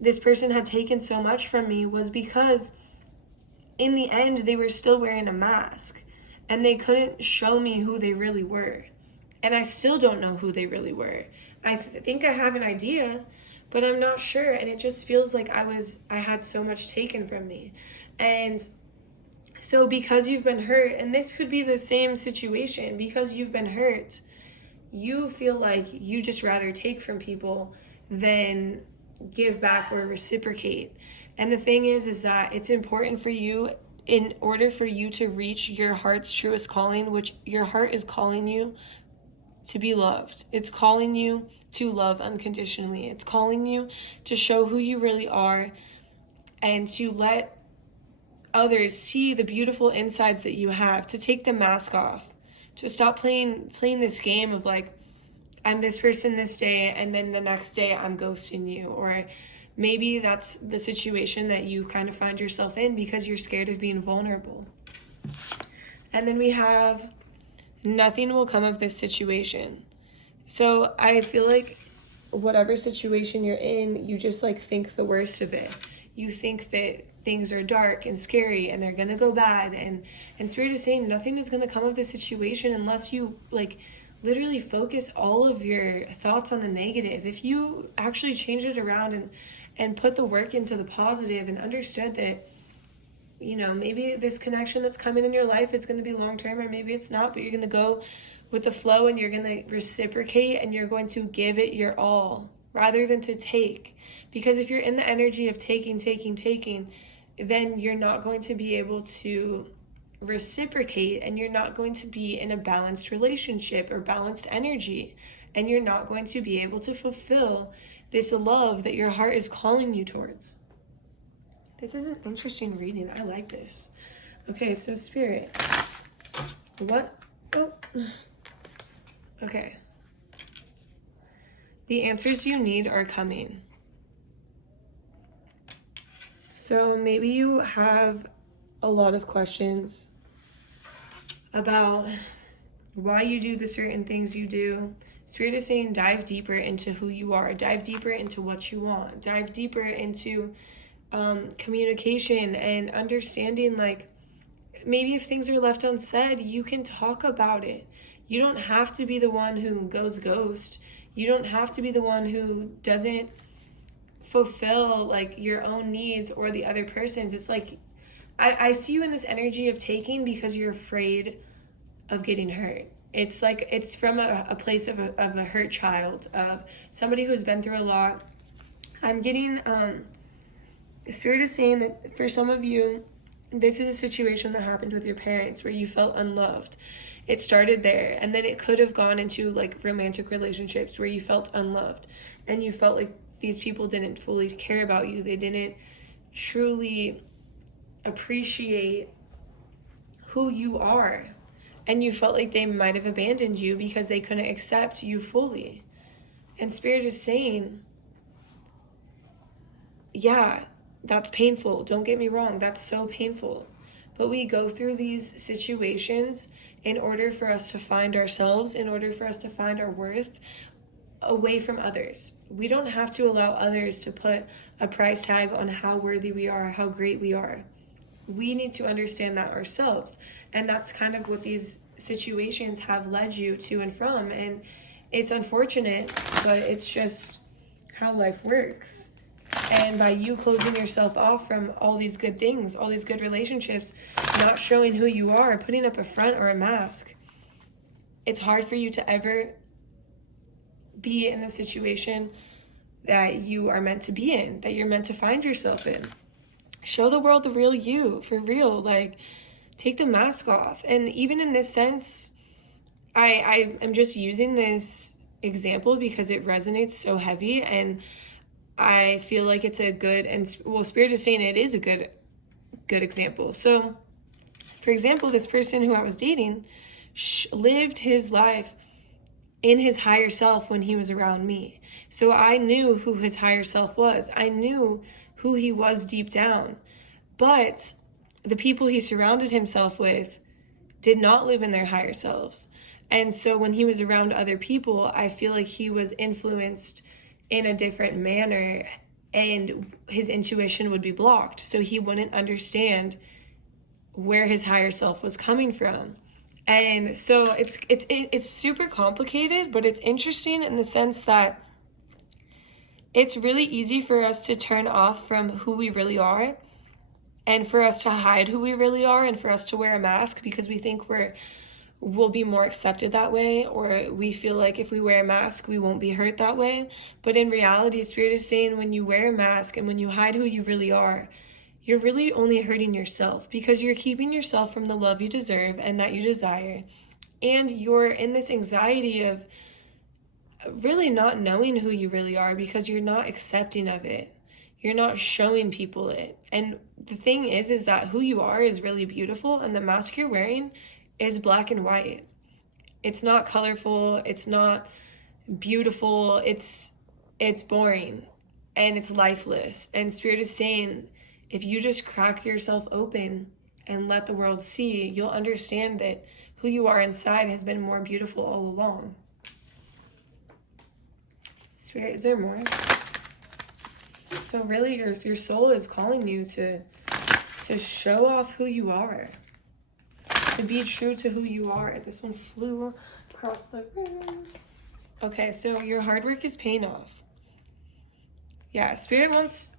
this person had taken so much from me was because in the end, they were still wearing a mask, and they couldn't show me who they really were. And I still don't know who they really were. I think I have an idea, but I'm not sure. And it just feels like I had so much taken from me. And so because you've been hurt, and this could be the same situation, because you've been hurt, you feel like you just rather take from people than give back or reciprocate. And the thing is that it's important for you, in order for you to reach your heart's truest calling, which your heart is calling you to be loved. It's calling you to love unconditionally. It's calling you to show who you really are, and to let others see the beautiful insides that you have, to take the mask off, to stop playing this game of like, I'm this person this day, and then the next day I'm ghosting you. Or maybe that's the situation that you kind of find yourself in because you're scared of being vulnerable. And then we have, nothing will come of this situation. So I feel like whatever situation you're in, you just like think the worst of it. You think that things are dark and scary and they're going to go bad. And Spirit is saying nothing is going to come of this situation unless you like literally focus all of your thoughts on the negative. If you actually change it around and put the work into the positive, and understood that, maybe this connection that's coming in your life is going to be long-term, or maybe it's not, but you're going to go with the flow, and you're going to reciprocate, and you're going to give it your all rather than to take. Because if you're in the energy of taking, then you're not going to be able to reciprocate, and you're not going to be in a balanced relationship or balanced energy, and you're not going to be able to fulfill this love that your heart is calling you towards. This is an interesting reading. I like this. Okay, so Spirit, what? Oh. Okay. The answers you need are coming. So maybe you have a lot of questions about why you do the certain things you do. Spirit is saying dive deeper into who you are, dive deeper into what you want, dive deeper into communication and understanding, like, maybe if things are left unsaid, you can talk about it. You don't have to be the one who goes ghost. You don't have to be the one who doesn't fulfill like your own needs or the other person's. It's like, I see you in this energy of taking because you're afraid of getting hurt. It's like, it's from a place of a hurt child, of somebody who's been through a lot. I'm getting, Spirit is saying that for some of you, this is a situation that happened with your parents where you felt unloved. It started there, and then it could have gone into like romantic relationships where you felt unloved, and you felt like these people didn't fully care about you. They didn't truly appreciate who you are. And you felt like they might have abandoned you because they couldn't accept you fully. And Spirit is saying, yeah, that's painful. Don't get me wrong. That's so painful. But we go through these situations in order for us to find ourselves, in order for us to find our worth away from others. We don't have to allow others to put a price tag on how worthy we are, how great we are. We need to understand that ourselves. And that's kind of what these situations have led you to and from. And it's unfortunate, but it's just how life works. And by you closing yourself off from all these good things, all these good relationships, not showing who you are, putting up a front or a mask, it's hard for you to ever be in the situation that you are meant to be in, that you're meant to find yourself in. Show the world the real you, for real. Like, take the mask off. And even in this sense, I am just using this example because it resonates so heavy, and I feel like it's a good, and well, Spirit is saying it is a good example. So, for example, this person who I was dating lived his life in his higher self when he was around me. So I knew who his higher self was. I knew who he was deep down. But the people he surrounded himself with did not live in their higher selves. And so when he was around other people, I feel like he was influenced in a different manner, and his intuition would be blocked. So he wouldn't understand where his higher self was coming from. And so it's super complicated, but it's interesting in the sense that it's really easy for us to turn off from who we really are, and for us to hide who we really are, and for us to wear a mask because we think we'll be more accepted that way, or we feel like if we wear a mask, we won't be hurt that way. But in reality, Spirit is saying when you wear a mask and when you hide who you really are, you're really only hurting yourself, because you're keeping yourself from the love you deserve and that you desire. And you're in this anxiety of really not knowing who you really are because you're not accepting of it. You're not showing people it. And the thing is that who you are is really beautiful, and the mask you're wearing is black and white. It's not colorful, it's not beautiful, it's boring, and it's lifeless. And Spirit is saying, if you just crack yourself open and let the world see, you'll understand that who you are inside has been more beautiful all along. Spirit, is there more? So really, your soul is calling you to show off who you are, to be true to who you are. This one flew across the room. Okay, so your hard work is paying off. Yeah, Spirit wants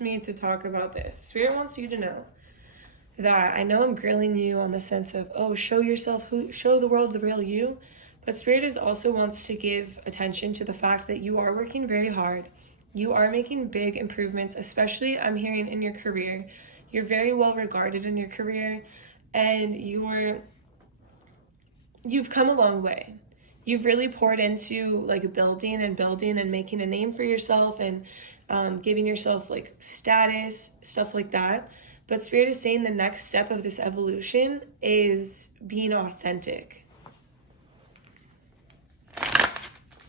me to talk about this. Spirit wants you to know that I know I'm grilling you on the sense of, show the world the real you. But Spirit also wants to give attention to the fact that you are working very hard. You are making big improvements, especially I'm hearing in your career. You're very well regarded in your career, and you've come a long way. You've really poured into like building and making a name for yourself, and giving yourself like status, stuff like that. But Spirit is saying the next step of this evolution is being authentic.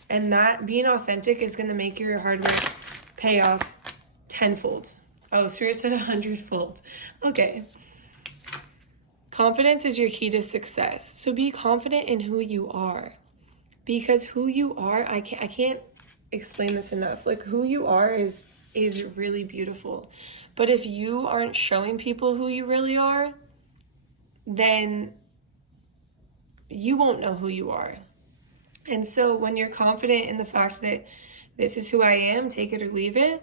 And that being authentic is going to make your hard work pay off tenfold. Oh, Spirit said 100-fold. Okay. Confidence is your key to success. So be confident in who you are. Because who you are, I can't explain this enough. Like, who you are is really beautiful. But if you aren't showing people who you really are, then you won't know who you are. And so when you're confident in the fact that this is who I am, take it or leave it,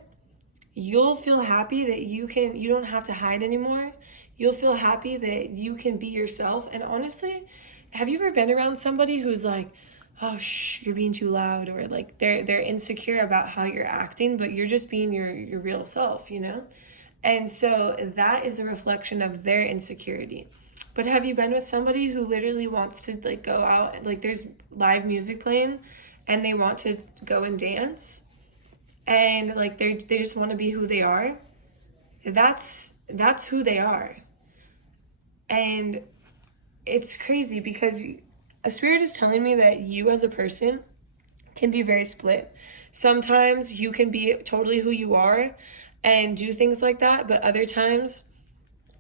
you'll feel happy that you don't have to hide anymore. You'll feel happy that you can be yourself. And honestly, have you ever been around somebody who's like, oh, you're being too loud, or like they're insecure about how you're acting, but you're just being your real self, you know? And so that is a reflection of their insecurity. But have you been with somebody who literally wants to like go out, like there's live music playing and they want to go and dance, and like they just want to be who they are? That's who they are. And it's crazy because a Spirit is telling me that you as a person can be very split. Sometimes you can be totally who you are and do things like that, but other times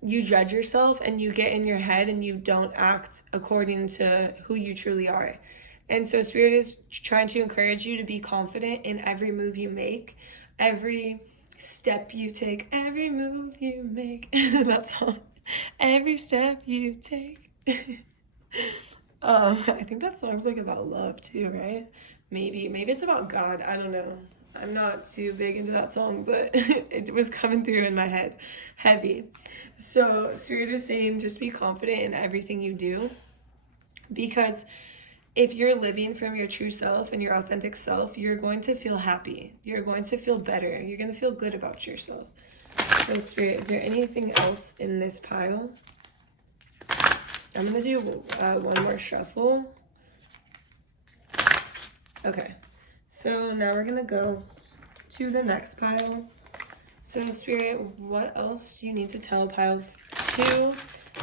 you judge yourself and you get in your head and you don't act according to who you truly are. And so Spirit is trying to encourage you to be confident in every move you make, every step you take, every move you make. That song. Every step you take. I think that song's like about love too, right? Maybe it's about God. I don't know. I'm not too big into that song, but it was coming through in my head heavy. So Spirit is saying just be confident in everything you do, because if you're living from your true self and your authentic self, you're going to feel happy. You're going to feel better. You're going to feel good about yourself. So Spirit, is there anything else in this pile? I'm going to do one more shuffle. Okay. So now we're going to go to the next pile. So Spirit, what else do you need to tell pile 2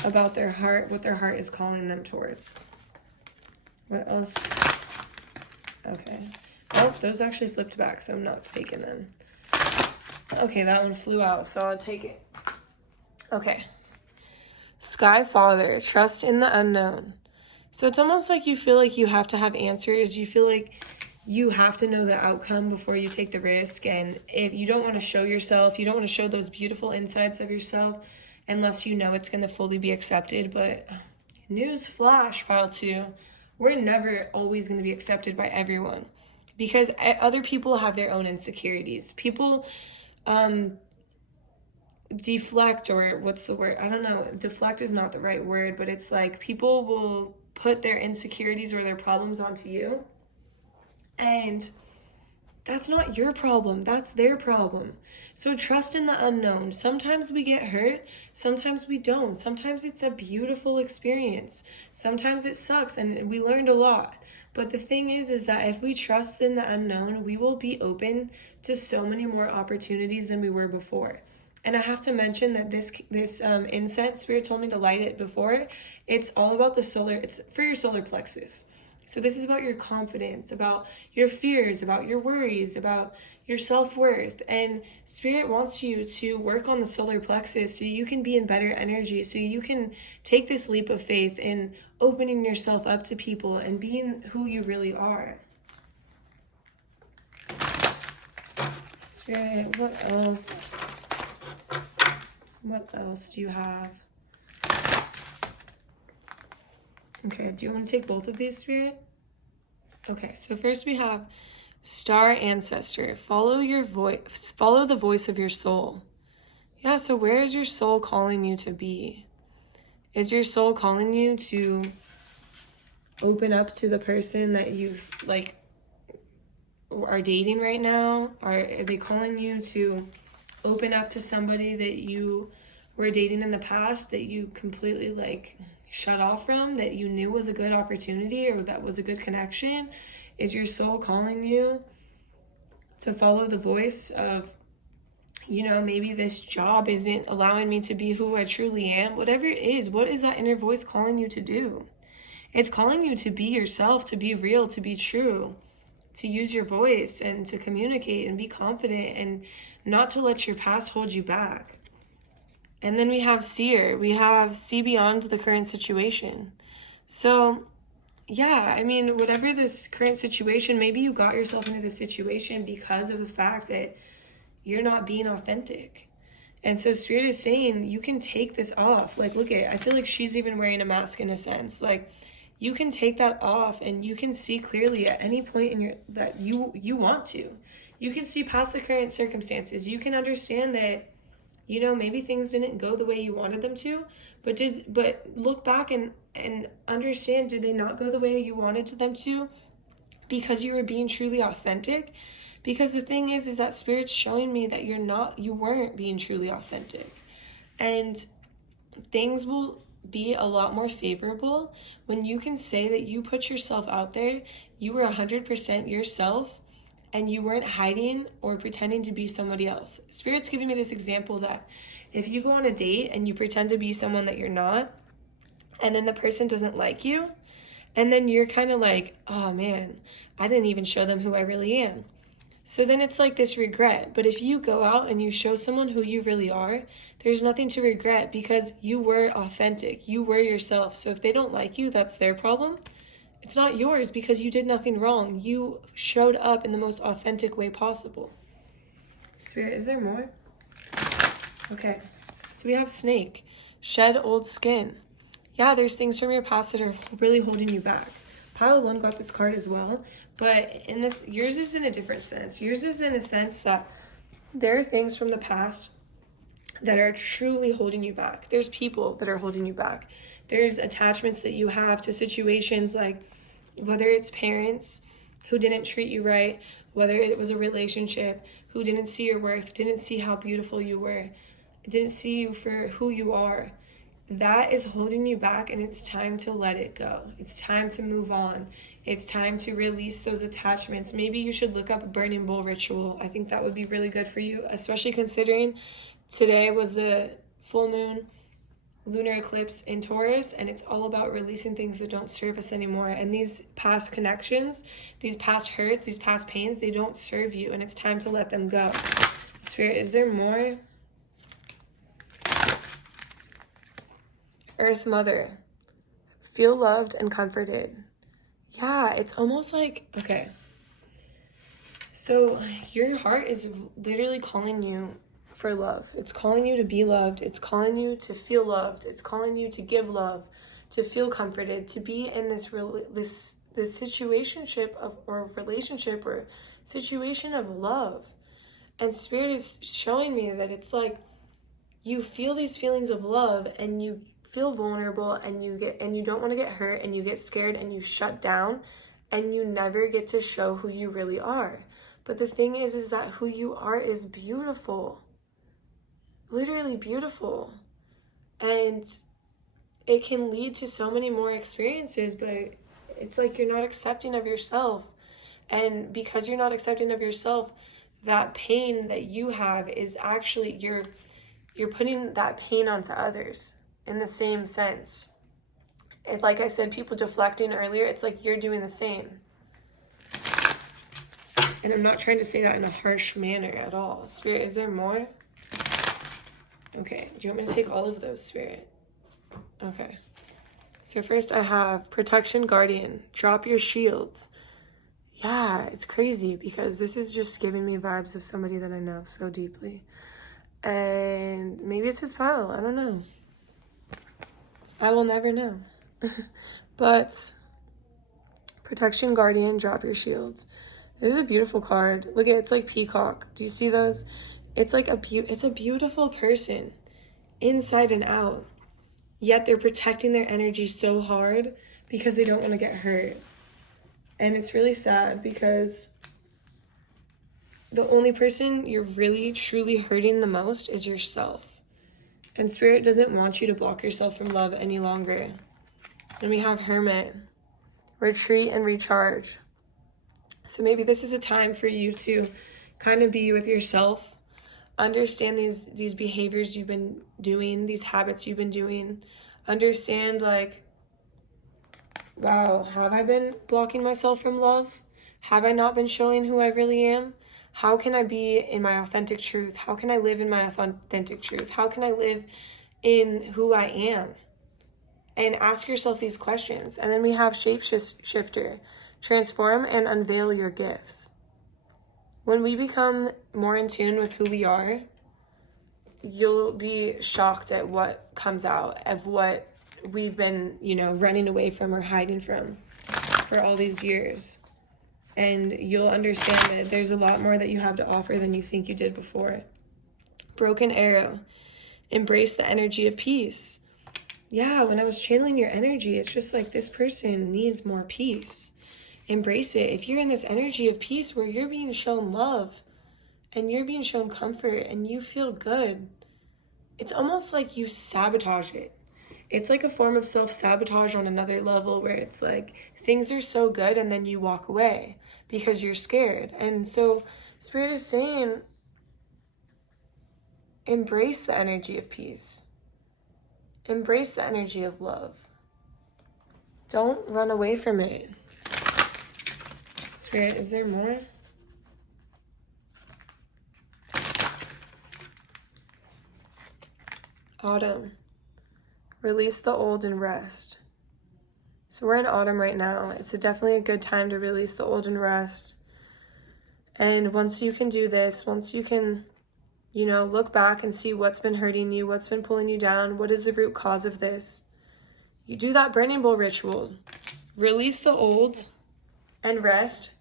about their heart, what their heart is calling them towards? What else? Okay. Oh, those actually flipped back, so I'm not taking them. Okay, that one flew out, so I'll take it. Okay. Sky Father, trust in the unknown. So it's almost like you feel like you have to have answers. You feel like you have to know the outcome before you take the risk. And if you don't want to show yourself, you don't want to show those beautiful insides of yourself unless you know it's going to fully be accepted. But news flash, pile 2, we're never always going to be accepted by everyone, because other people have their own insecurities. People deflect, or what's the word? I don't know. Deflect is not the right word, but it's like people will put their insecurities or their problems onto you. And that's not your problem. That's their problem. So trust in the unknown. Sometimes we get hurt. Sometimes we don't. Sometimes it's a beautiful experience. Sometimes it sucks and we learned a lot. But the thing is that if we trust in the unknown, we will be open to so many more opportunities than we were before. And I have to mention that this incense, Spirit told me to light it before. It's all about the solar, it's for your solar plexus. So this is about your confidence, about your fears, about your worries, about your self-worth. And Spirit wants you to work on the solar plexus so you can be in better energy, so you can take this leap of faith in opening yourself up to people and being who you really are. Spirit, what else? What else do you have? Okay, do you want to take both of these, Spirit? Okay, so first we have Star Ancestor. Follow your voice. Follow the voice of your soul. Yeah, so where is your soul calling you to be? Is your soul calling you to open up to the person that you are dating right now? Are they calling you to open up to somebody that you were dating in the past that you completely shut off from, that you knew was a good opportunity or that was a good connection? Is your soul calling you to follow the voice of, maybe this job isn't allowing me to be who I truly am? Whatever it is, what is that inner voice calling you to do? It's calling you to be yourself, to be real, to be true, to use your voice and to communicate and be confident and not to let your past hold you back. And then we have Seer. We have see beyond the current situation. So, yeah, I mean, whatever this current situation, maybe you got yourself into this situation because of the fact that you're not being authentic. And so Spirit is saying you can take this off. Look at, I feel like she's even wearing a mask in a sense. You can take that off and you can see clearly at any point in that you want to. You can see past the current circumstances. You can understand that, maybe things didn't go the way you wanted them to, but look back and understand, did they not go the way you wanted them to because you were being truly authentic? Because the thing is that Spirit's showing me that you weren't being truly authentic. And things will be a lot more favorable when you can say that you put yourself out there, you were 100% yourself, and you weren't hiding or pretending to be somebody else. Spirit's giving me this example that if you go on a date and you pretend to be someone that you're not, and then the person doesn't like you, and then you're kind of like, oh man, I didn't even show them who I really am. So then it's like this regret. But if you go out and you show someone who you really are, there's nothing to regret because you were authentic. You were yourself. So if they don't like you, that's their problem. It's not yours because you did nothing wrong. You showed up in the most authentic way possible. Spirit, is there more? Okay. So we have Snake. Shed old skin. Yeah, there's things from your past that are really holding you back. pile one got this card as well, but in this, yours is in a different sense. Yours is in a sense that there are things from the past that are truly holding you back. There's people that are holding you back. There's attachments that you have to situations, like whether it's parents who didn't treat you right, whether it was a relationship who didn't see your worth, didn't see how beautiful you were, didn't see you for who you are. That is holding you back, and it's time to let it go. It's time to move on. It's time to release those attachments. Maybe you should look up a burning bowl ritual. I think that would be really good for you, especially considering today was the full moon lunar eclipse in Taurus, and it's all about releasing things that don't serve us anymore. And these past connections, these past hurts, these past pains, they don't serve you, and it's time to let them go. Spirit, is there more? Earth Mother, feel loved and comforted. Yeah, it's almost like, okay, so your heart is literally calling you for love. It's calling you to be loved. It's calling you to feel loved. It's calling you to give love, to feel comforted, to be in this situationship of, or relationship or situation of love. And Spirit is showing me that it's like you feel these feelings of love, and you feel vulnerable, and you don't want to get hurt, and you get scared, and you shut down, and you never get to show who you really are. But the thing is that who you are is beautiful. Literally beautiful. And it can lead to so many more experiences, but it's like you're not accepting of yourself. And because you're not accepting of yourself, that pain that you have is actually, you're putting that pain onto others in the same sense. It's like I said, people deflecting earlier, it's like you're doing the same. And I'm not trying to say that in a harsh manner at all. Spirit, is there more? Okay, do you want me to take all of those, Spirit? Okay. So first I have Protection Guardian, drop your shields. Yeah, it's crazy because this is just giving me vibes of somebody that I know so deeply. And maybe it's his pal, I don't know. I will never know. But Protection Guardian, drop your shields. This is a beautiful card. Look at it's like peacock. Do you see those? It's like it's a beautiful person inside and out. Yet they're protecting their energy so hard because they don't want to get hurt. And it's really sad because the only person you're really truly hurting the most is yourself. And Spirit doesn't want you to block yourself from love any longer. Then we have Hermit, retreat and recharge. So maybe this is a time for you to kind of be with yourself, understand these behaviors you've been doing, these habits you've been doing, understand like, wow, have I been blocking myself from love? Have I not been showing who I really am? How can I be in my authentic truth? How can I live in my authentic truth? How can I live in who I am? And ask yourself these questions. And then we have Shapeshifter, transform and unveil your gifts. When we become more in tune with who we are, you'll be shocked at what comes out of what we've been, running away from or hiding from for all these years. And you'll understand that there's a lot more that you have to offer than you think you did before. Broken Arrow, embrace the energy of peace. Yeah, when I was channeling your energy, it's just like this person needs more peace. Embrace it. If you're in this energy of peace where you're being shown love and you're being shown comfort and you feel good, it's almost like you sabotage it. It's like a form of self-sabotage on another level where it's like things are so good and then you walk away because you're scared. And so Spirit is saying, embrace the energy of peace. Embrace the energy of love. Don't run away from it. Spirit, is there more? Autumn. Release the old and rest. So we're in autumn right now. It's definitely a good time to release the old and rest. And once you can do this, once you can, look back and see what's been hurting you, what's been pulling you down, what is the root cause of this? You do that burning bowl ritual. release the old and rest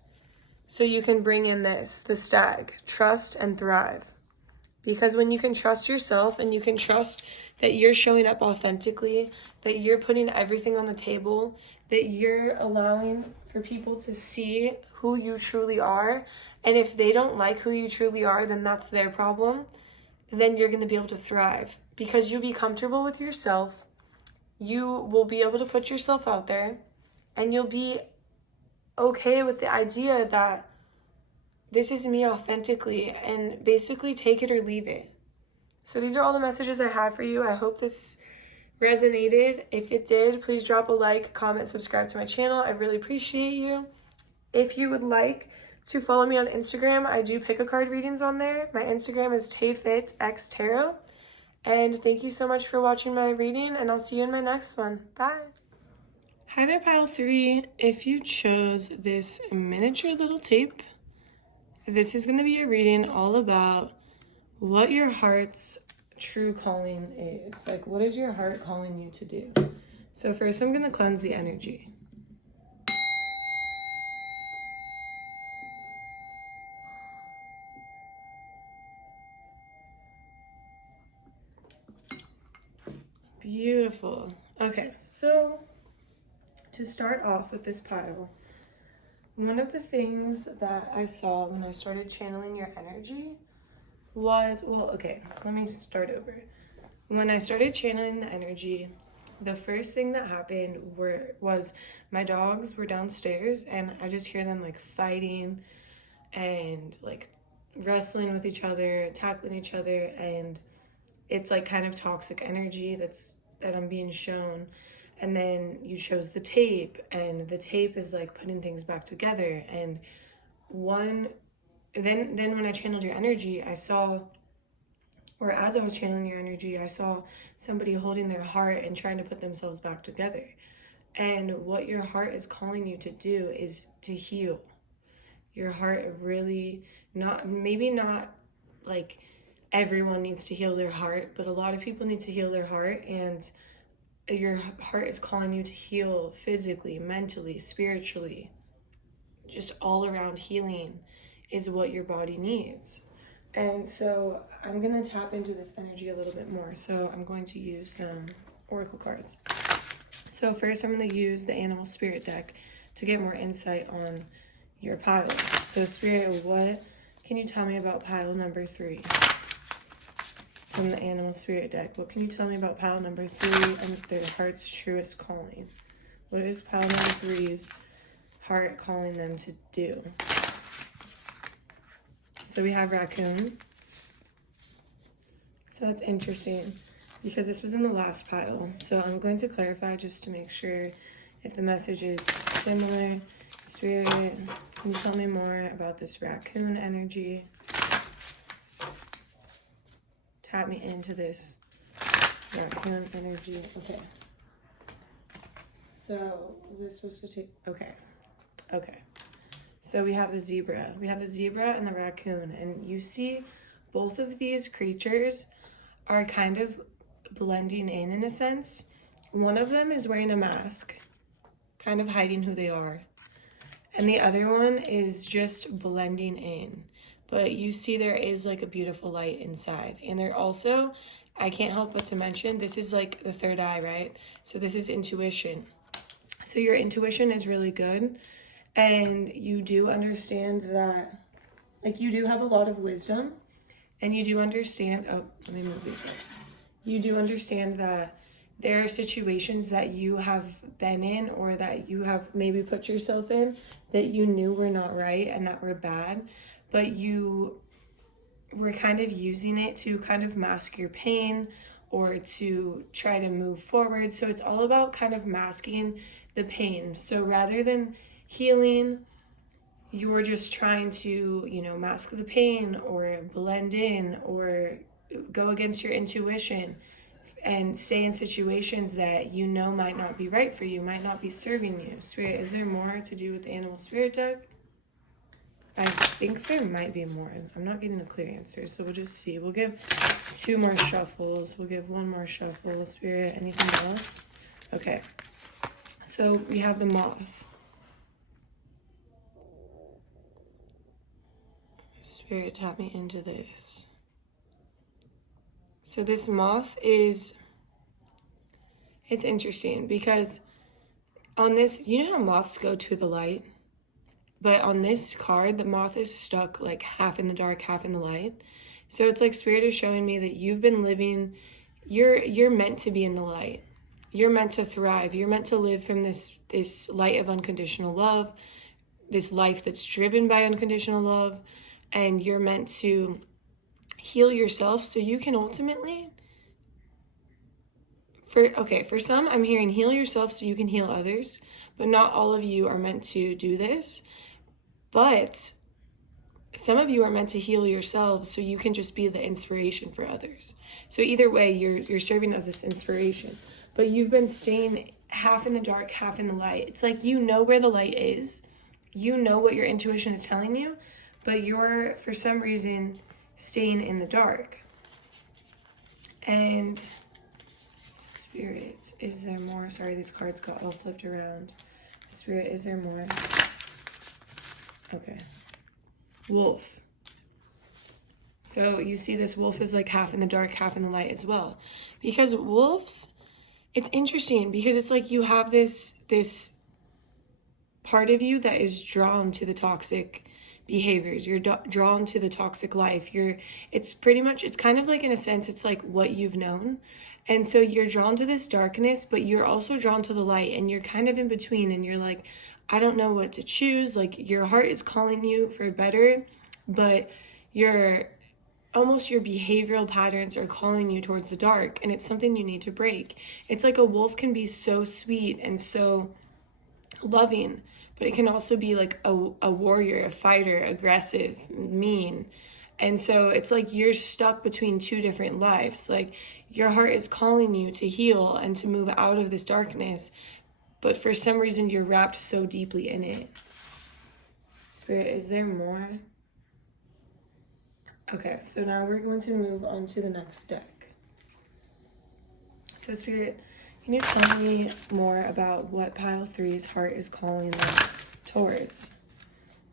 so you can bring in this, the stag, trust and thrive. Because when you can trust yourself and you can trust that you're showing up authentically, that you're putting everything on the table, that you're allowing for people to see who you truly are, and if they don't like who you truly are, then that's their problem, then you're going to be able to thrive. Because you'll be comfortable with yourself, you will be able to put yourself out there, and you'll be okay with the idea that this is me authentically, and basically take it or leave it. So these are all the messages I have for you. I hope this resonated. If it did, please drop a like, comment, subscribe to my channel. I really appreciate you. If you would like to follow me on Instagram, I do pick a card readings on there. My Instagram is TAYFIT And thank you so much for watching my reading, and I'll see you in my next one. Bye. Hi there, Pile 3. If you chose this miniature little tape, this is going to be a reading all about what your heart's true calling is. Like, what is your heart calling you to do? So first, I'm going to cleanse the energy. Beautiful. Okay, so to start off with this pile, one of the things that I saw when I started channeling your energy was, well, okay, let me start over. When I started channeling the energy, the first thing that happened was my dogs were downstairs, and I just hear them like fighting and like wrestling with each other, tackling each other, and it's like kind of toxic energy that I'm being shown. And then you chose the tape, and the tape is like putting things back together. And then when I channeled your energy, as I was channeling your energy, I saw somebody holding their heart and trying to put themselves back together. And what your heart is calling you to do is to heal. Your heart really, maybe not like everyone needs to heal their heart, but a lot of people need to heal their heart, and your heart is calling you to heal physically, mentally, spiritually. Just all around healing is what your body needs. And so I'm going to tap into this energy a little bit more. So I'm going to use some oracle cards. So first I'm going to use the animal spirit deck to get more insight on your pile. So Spirit, what can you tell me about pile number 3? From the animal spirit deck, what can you tell me about pile number 3 and their heart's truest calling? What is pile number 3's heart calling them to do? So we have raccoon. So that's interesting because this was in the last pile. So I'm going to clarify just to make sure if the message is similar. Spirit, can you tell me more about this raccoon energy? Tap me into this raccoon energy. Okay. So is this supposed to take? Okay. So we have the zebra. We have the zebra and the raccoon. And you see both of these creatures are kind of blending in a sense. One of them is wearing a mask, kind of hiding who they are. And the other one is just blending in. But you see there is like a beautiful light inside. And they're also, I can't help but to mention, this is like the third eye, right? So this is intuition. So your intuition is really good. And you do understand that, like, you do have a lot of wisdom. And you do understand, oh, let me move these up. You do understand that there are situations that you have been in or that you have maybe put yourself in that you knew were not right and that were bad. But you were kind of using it to kind of mask your pain or to try to move forward. So it's all about kind of masking the pain. So rather than healing, you were just trying to, mask the pain or blend in or go against your intuition and stay in situations that might not be right for you, might not be serving you. Spirit, is there more to do with the animal spirit deck? I think there might be more. I'm not getting a clear answer, so we'll just see. We'll give 2 more shuffles. We'll give 1 more shuffle. Spirit, anything else? Okay. So we have the moth. Spirit, tap me into this. So this moth is, it's interesting because on this, you know how moths go to the light? But on this card, the moth is stuck like half in the dark, half in the light. So it's like Spirit is showing me that you've been living, you're meant to be in the light. You're meant to thrive. You're meant to live from this light of unconditional love, this life that's driven by unconditional love, and you're meant to heal yourself so you can ultimately, for some, I'm hearing heal yourself so you can heal others, but not all of you are meant to do this. But some of you are meant to heal yourselves so you can just be the inspiration for others. So either way, you're serving as this inspiration. But you've been staying half in the dark, half in the light. It's like you know where the light is. You know what your intuition is telling you, but you're, for some reason, staying in the dark. And Spirit, is there more? Sorry, these cards got all flipped around. Spirit, is there more? Okay. Wolf. So you see this wolf is like half in the dark, half in the light as well. Because wolves, it's interesting because it's like you have this part of you that is drawn to the toxic behaviors. You're drawn to the toxic life. It's kind of like, in a sense, it's like what you've known. And so you're drawn to this darkness, but you're also drawn to the light, and you're kind of in between, and you're like, I don't know what to choose. Like, your heart is calling you for better, but your behavioral patterns are calling you towards the dark, and it's something you need to break. It's like a wolf can be so sweet and so loving, but it can also be like a warrior, a fighter, aggressive, mean. And so it's like you're stuck between two different lives. Like, your heart is calling you to heal and to move out of this darkness, but for some reason you're wrapped so deeply in it. Spirit, is there more? Okay, so now we're going to move on to the next deck. So Spirit, can you tell me more about what pile 3's heart is calling them towards?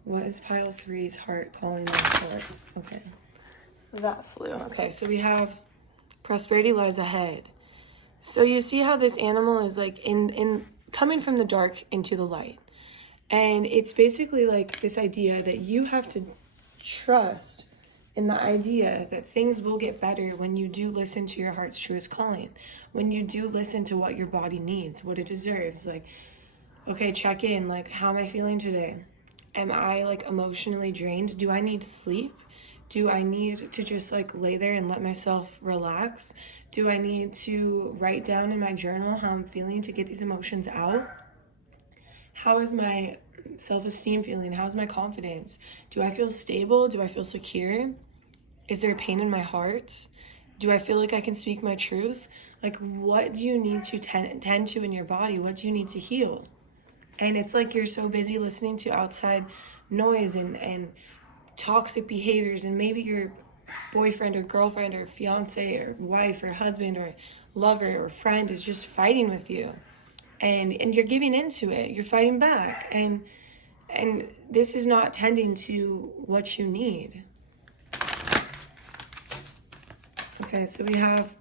What is pile 3's heart calling them towards? Okay, that flew. Okay, so we have prosperity lies ahead. So you see how this animal is like in coming from the dark into the light. And it's basically like this idea that you have to trust in the idea that things will get better when you do listen to your heart's truest calling. When you do listen to what your body needs, what it deserves. Like, okay, check in. Like, how am I feeling today? Am I like emotionally drained? Do I need sleep? Do I need to just like lay there and let myself relax? Do I need to write down in my journal how I'm feeling to get these emotions out? How is my self-esteem feeling? How's my confidence? Do I feel stable? Do I feel secure? Is there pain in my heart? Do I feel like I can speak my truth? Like, what do you need to tend to in your body? What do you need to heal? And it's like you're so busy listening to outside noise and toxic behaviors, and maybe your boyfriend or girlfriend or fiance or wife or husband or lover or friend is just fighting with you, and you're giving into it. You're fighting back, and this is not tending to what you need. Okay, so we have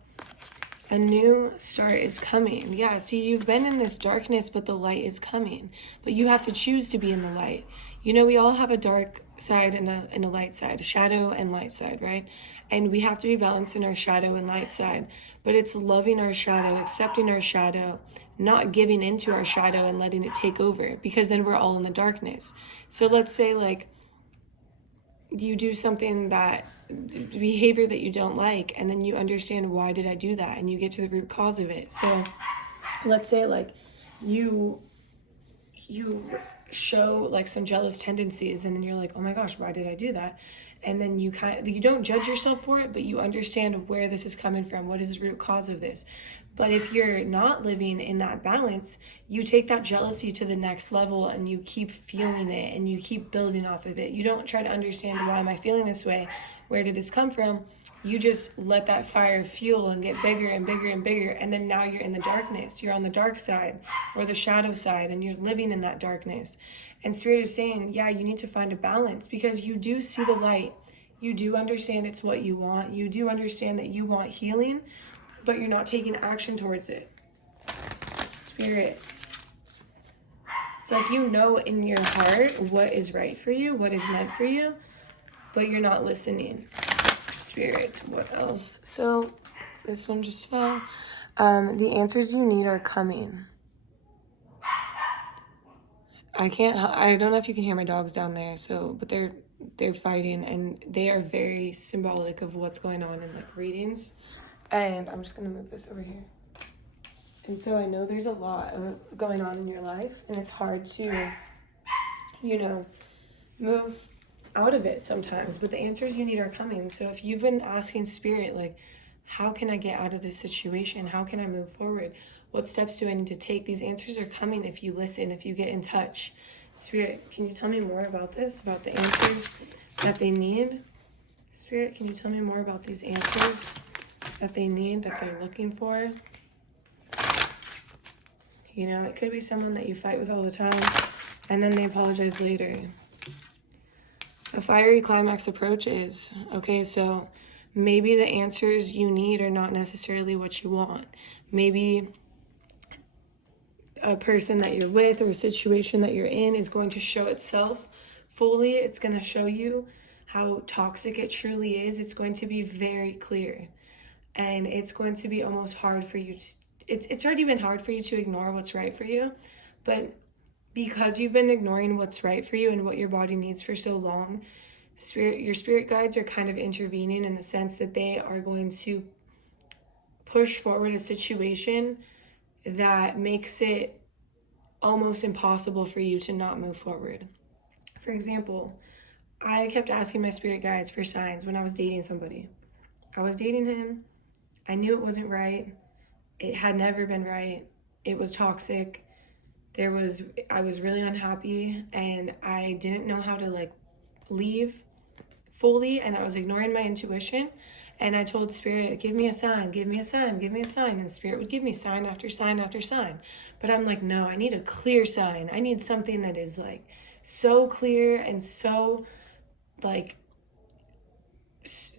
a new start is coming. Yeah, see, you've been in this darkness, but the light is coming. But you have to choose to be in the light. You know, we all have a dark side and a light side, a shadow and light side, right? And we have to be balanced in our shadow and light side. But it's loving our shadow, accepting our shadow, not giving into our shadow and letting it take over, because then we're all in the darkness. So let's say, like, you do something that behavior that you don't like, and then you understand, why did I do that? And you get to the root cause of it. So let's say like you show like some jealous tendencies, and then you're like, oh my gosh, why did I do that? And then you don't judge yourself for it, but you understand where this is coming from. What is the root cause of this? But if you're not living in that balance, you take that jealousy to the next level, and you keep feeling it, and you keep building off of it. You don't try to understand, why am I feeling this way? Where did this come from? you just let that fire fuel and get bigger and bigger and bigger, and then now you're in the darkness. You're on the dark side or the shadow side, and you're living in that darkness. And Spirit is saying, yeah, you need to find a balance, because you do see the light. You do understand it's what you want. You do understand that you want healing, but you're not taking action towards it. Spirit, it's like you know in your heart what is right for you, what is meant for you, but you're not listening. Spirit, what else? So this one just fell. The answers you need are coming. I don't know if you can hear my dogs down there, but they're fighting, and they are very symbolic of what's going on in like readings. And I'm just gonna move this over here. And so I know there's a lot going on in your life, and it's hard to, move out of it sometimes, but the answers you need are coming. So if you've been asking Spirit, like, how can I get out of this situation? How can I move forward? What steps do I need to take? These answers are coming if you listen, if you get in touch. Spirit, can you tell me more about this, about the answers that they need? Spirit, can you tell me more about these answers that they need, that they're looking for? It could be someone that you fight with all the time, and then they apologize later. A fiery climax approaches. Okay, so maybe the answers you need are not necessarily what you want. Maybe a person that you're with or a situation that you're in is going to show itself fully. It's going to show you how toxic it truly is. It's going to be very clear. And it's going to be almost hard for you to... It's already been hard for you to ignore what's right for you. But because you've been ignoring what's right for you and what your body needs for so long, your spirit guides are kind of intervening in the sense that they are going to push forward a situation that makes it almost impossible for you to not move forward. For example, I kept asking my spirit guides for signs when I was dating somebody. I was dating him. I knew it wasn't right. It had never been right. It was toxic. I was really unhappy, and I didn't know how to leave fully, and I was ignoring my intuition. And I told Spirit, give me a sign, give me a sign, give me a sign. And Spirit would give me sign after sign after sign. But I'm like, no, I need a clear sign. I need something that is so clear and so like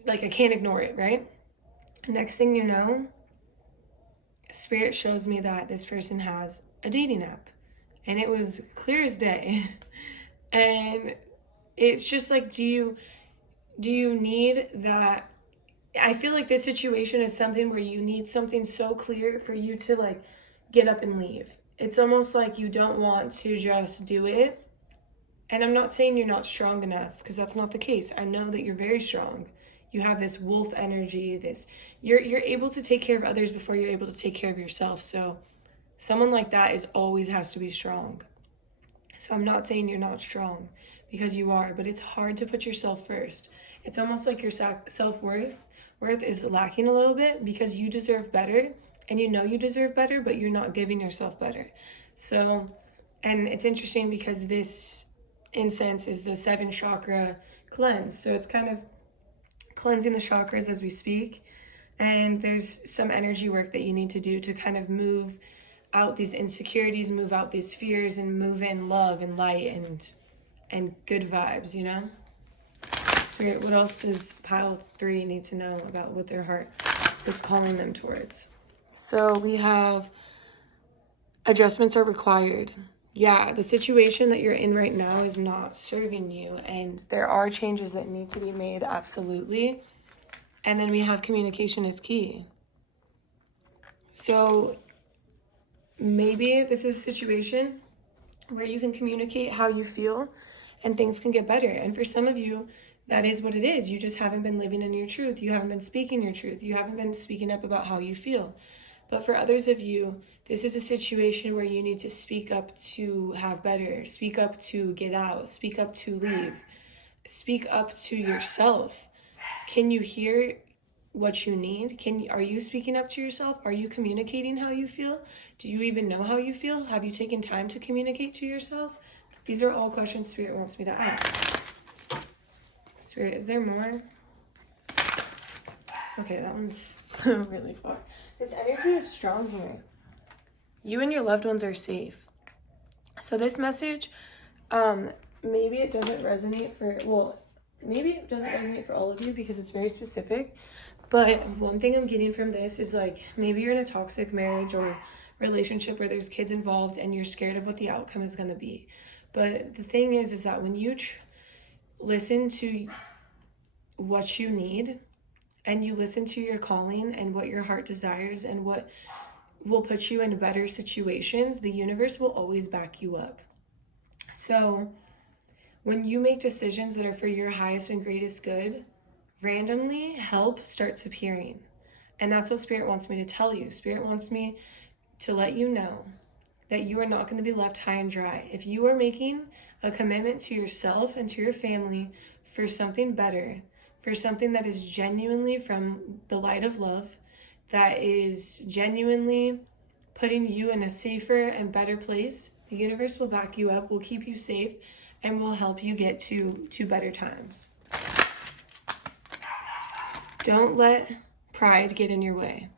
I can't ignore it, right? Next thing you know, Spirit shows me that this person has a dating app. And it was clear as day. And it's just like, do you need that? I feel like this situation is something where you need something so clear for you to get up and leave. It's almost like you don't want to just do it. And I'm not saying you're not strong enough, because that's not the case. I know that you're very strong. You have this wolf energy, you're able to take care of others before you're able to take care of yourself. So someone like that always has to be strong. So I'm not saying you're not strong, because you are, but it's hard to put yourself first. It's almost like your self-worth is lacking a little bit, because you deserve better, and you deserve better, but you're not giving yourself better. So, and it's interesting because this incense is the 7 chakra cleanse. So it's kind of cleansing the chakras as we speak. And there's some energy work that you need to do to kind of move out these insecurities, move out these fears, and move in love and light and good vibes, Spirit, what else does pile 3 need to know about what their heart is calling them towards? So we have adjustments are required. Yeah, the situation that you're in right now is not serving you, and there are changes that need to be made, absolutely. And then we have communication is key. So maybe this is a situation where you can communicate how you feel and things can get better. And for some of you, that is what it is. You just haven't been living in your truth. You haven't been speaking your truth. You haven't been speaking up about how you feel. But for others of you, this is a situation where you need to speak up to have better, speak up to get out, speak up to leave, speak up to yourself. Can you hear what you need? Are you speaking up to yourself? Are you communicating how you feel? Do you even know how you feel? Have you taken time to communicate to yourself? These are all questions Spirit wants me to ask. Spirit, is there more? Okay, that one's really far. This energy is strong here. You and your loved ones are safe. So this message, maybe it doesn't resonate for all of you because it's very specific. But one thing I'm getting from this is like maybe you're in a toxic marriage or relationship where there's kids involved and you're scared of what the outcome is going to be. But the thing is that when you listen to what you need and you listen to your calling and what your heart desires and what will put you in better situations, the universe will always back you up. So when you make decisions that are for your highest and greatest good, randomly help starts appearing. And that's what Spirit wants me to tell you. Spirit wants me to let you know that you are not going to be left high and dry. If you are making a commitment to yourself and to your family for something better, for something that is genuinely from the light of love, that is genuinely putting you in a safer and better place, the universe will back you up, will keep you safe, and will help you get to better times. Don't let pride get in your way.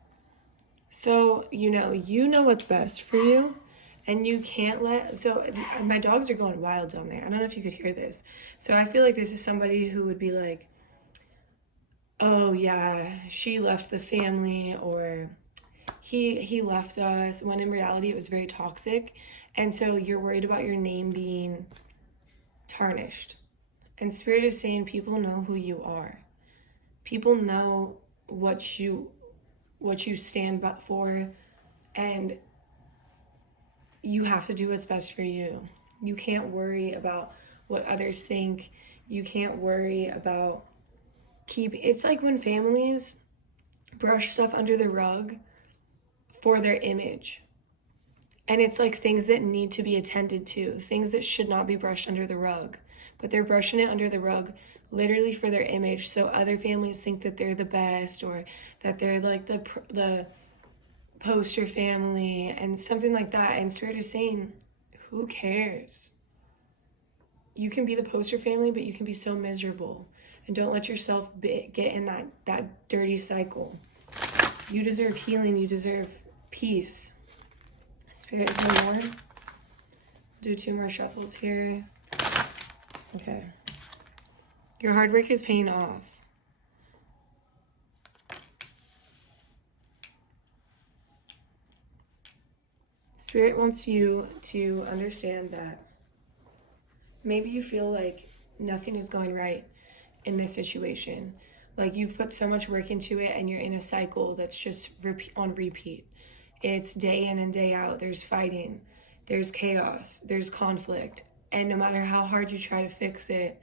So, you know what's best for you, and you can't my dogs are going wild down there. I don't know if you could hear this. So I feel like this is somebody who would be like, oh yeah, she left the family, or he left us, when in reality it was very toxic. And so you're worried about your name being tarnished. And Spirit is saying people know who you are. People know what you stand for, and you have to do what's best for you. You can't worry about what others think. You can't worry about it's like when families brush stuff under the rug for their image. And it's like things that need to be attended to, things that should not be brushed under the rug. But they're brushing it under the rug literally for their image, so other families think that they're the best, or that they're like the poster family and something like that. And Spirit is saying, who cares? You can be the poster family, but you can be so miserable. And don't let yourself get in that dirty cycle. You deserve healing. You deserve peace. Spirit, is there more? Do 2 more shuffles here. Okay. Your hard work is paying off. Spirit wants you to understand that maybe you feel like nothing is going right in this situation. Like you've put so much work into it and you're in a cycle that's just on repeat. It's day in and day out. There's fighting, there's chaos, there's conflict. And no matter how hard you try to fix it,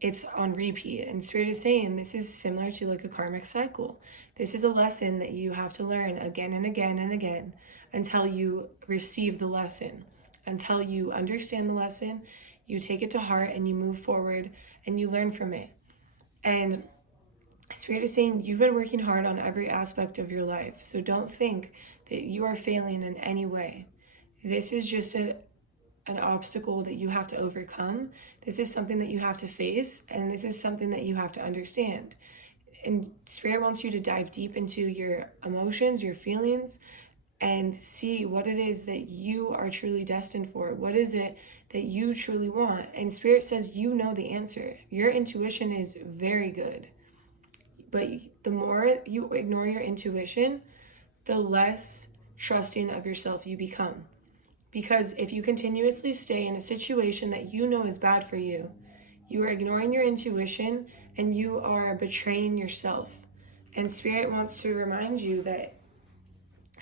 it's on repeat. And Spirit is saying this is similar to like a karmic cycle. This is a lesson that you have to learn again and again and again until you receive the lesson, until you understand the lesson, you take it to heart and you move forward and you learn from it. And Spirit is saying you've been working hard on every aspect of your life. So don't think that you are failing in any way. This is just an obstacle that you have to overcome. This is something that you have to face, and this is something that you have to understand. And Spirit wants you to dive deep into your emotions, your feelings, and see what it is that you are truly destined for. What is it that you truly want? And Spirit says you know the answer. Your intuition is very good. But the more you ignore your intuition, the less trusting of yourself you become. Because if you continuously stay in a situation that you know is bad for you, you are ignoring your intuition and you are betraying yourself. And Spirit wants to remind you that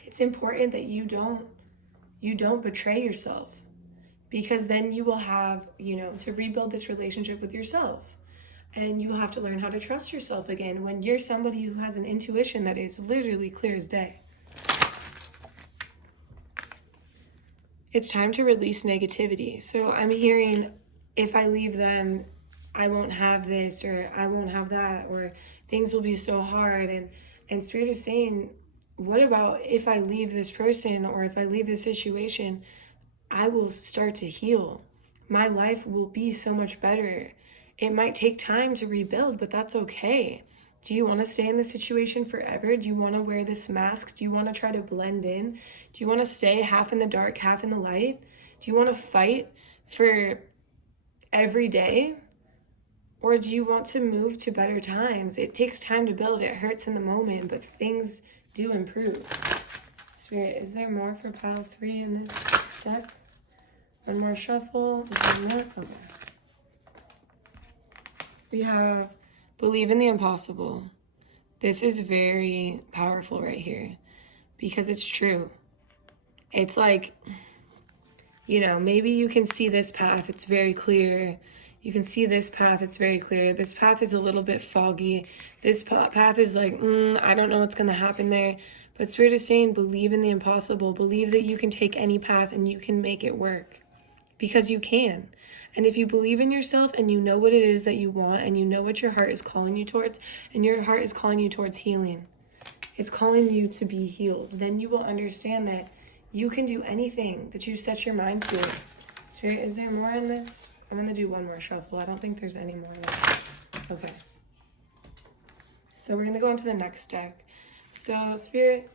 it's important that you don't betray yourself, because then you will have, to rebuild this relationship with yourself. And you have to learn how to trust yourself again when you're somebody who has an intuition that is literally clear as day. It's time to release negativity. So I'm hearing, if I leave them, I won't have this, or I won't have that, or things will be so hard. And Spirit is saying, what about if I leave this person, or if I leave this situation, I will start to heal. My life will be so much better. It might take time to rebuild, but that's okay. Do you want to stay in this situation forever? Do you want to wear this mask? Do you want to try to blend in? Do you want to stay half in the dark, half in the light? Do you want to fight for every day? Or do you want to move to better times? It takes time to build. It hurts in the moment, but things do improve. Spirit, is there more for pile 3 in this deck? One more shuffle. Okay. We have believe in the impossible. This is very powerful right here because it's true. It's like, you know, maybe you can see this path. It's very clear. You can see this path. It's very clear. This path is a little bit foggy. This path is like, I don't know what's going to happen there. But Spirit is saying, believe in the impossible. Believe that you can take any path and you can make it work. Because you can. And if you believe in yourself and you know what it is that you want and you know what your heart is calling you towards, and your heart is calling you towards healing, it's calling you to be healed, then you will understand that you can do anything that you set your mind to. Spirit, is there more in this? I'm going to do one more shuffle. I don't think there's any more left. Okay. So we're going to go on to the next deck. So, Spirit,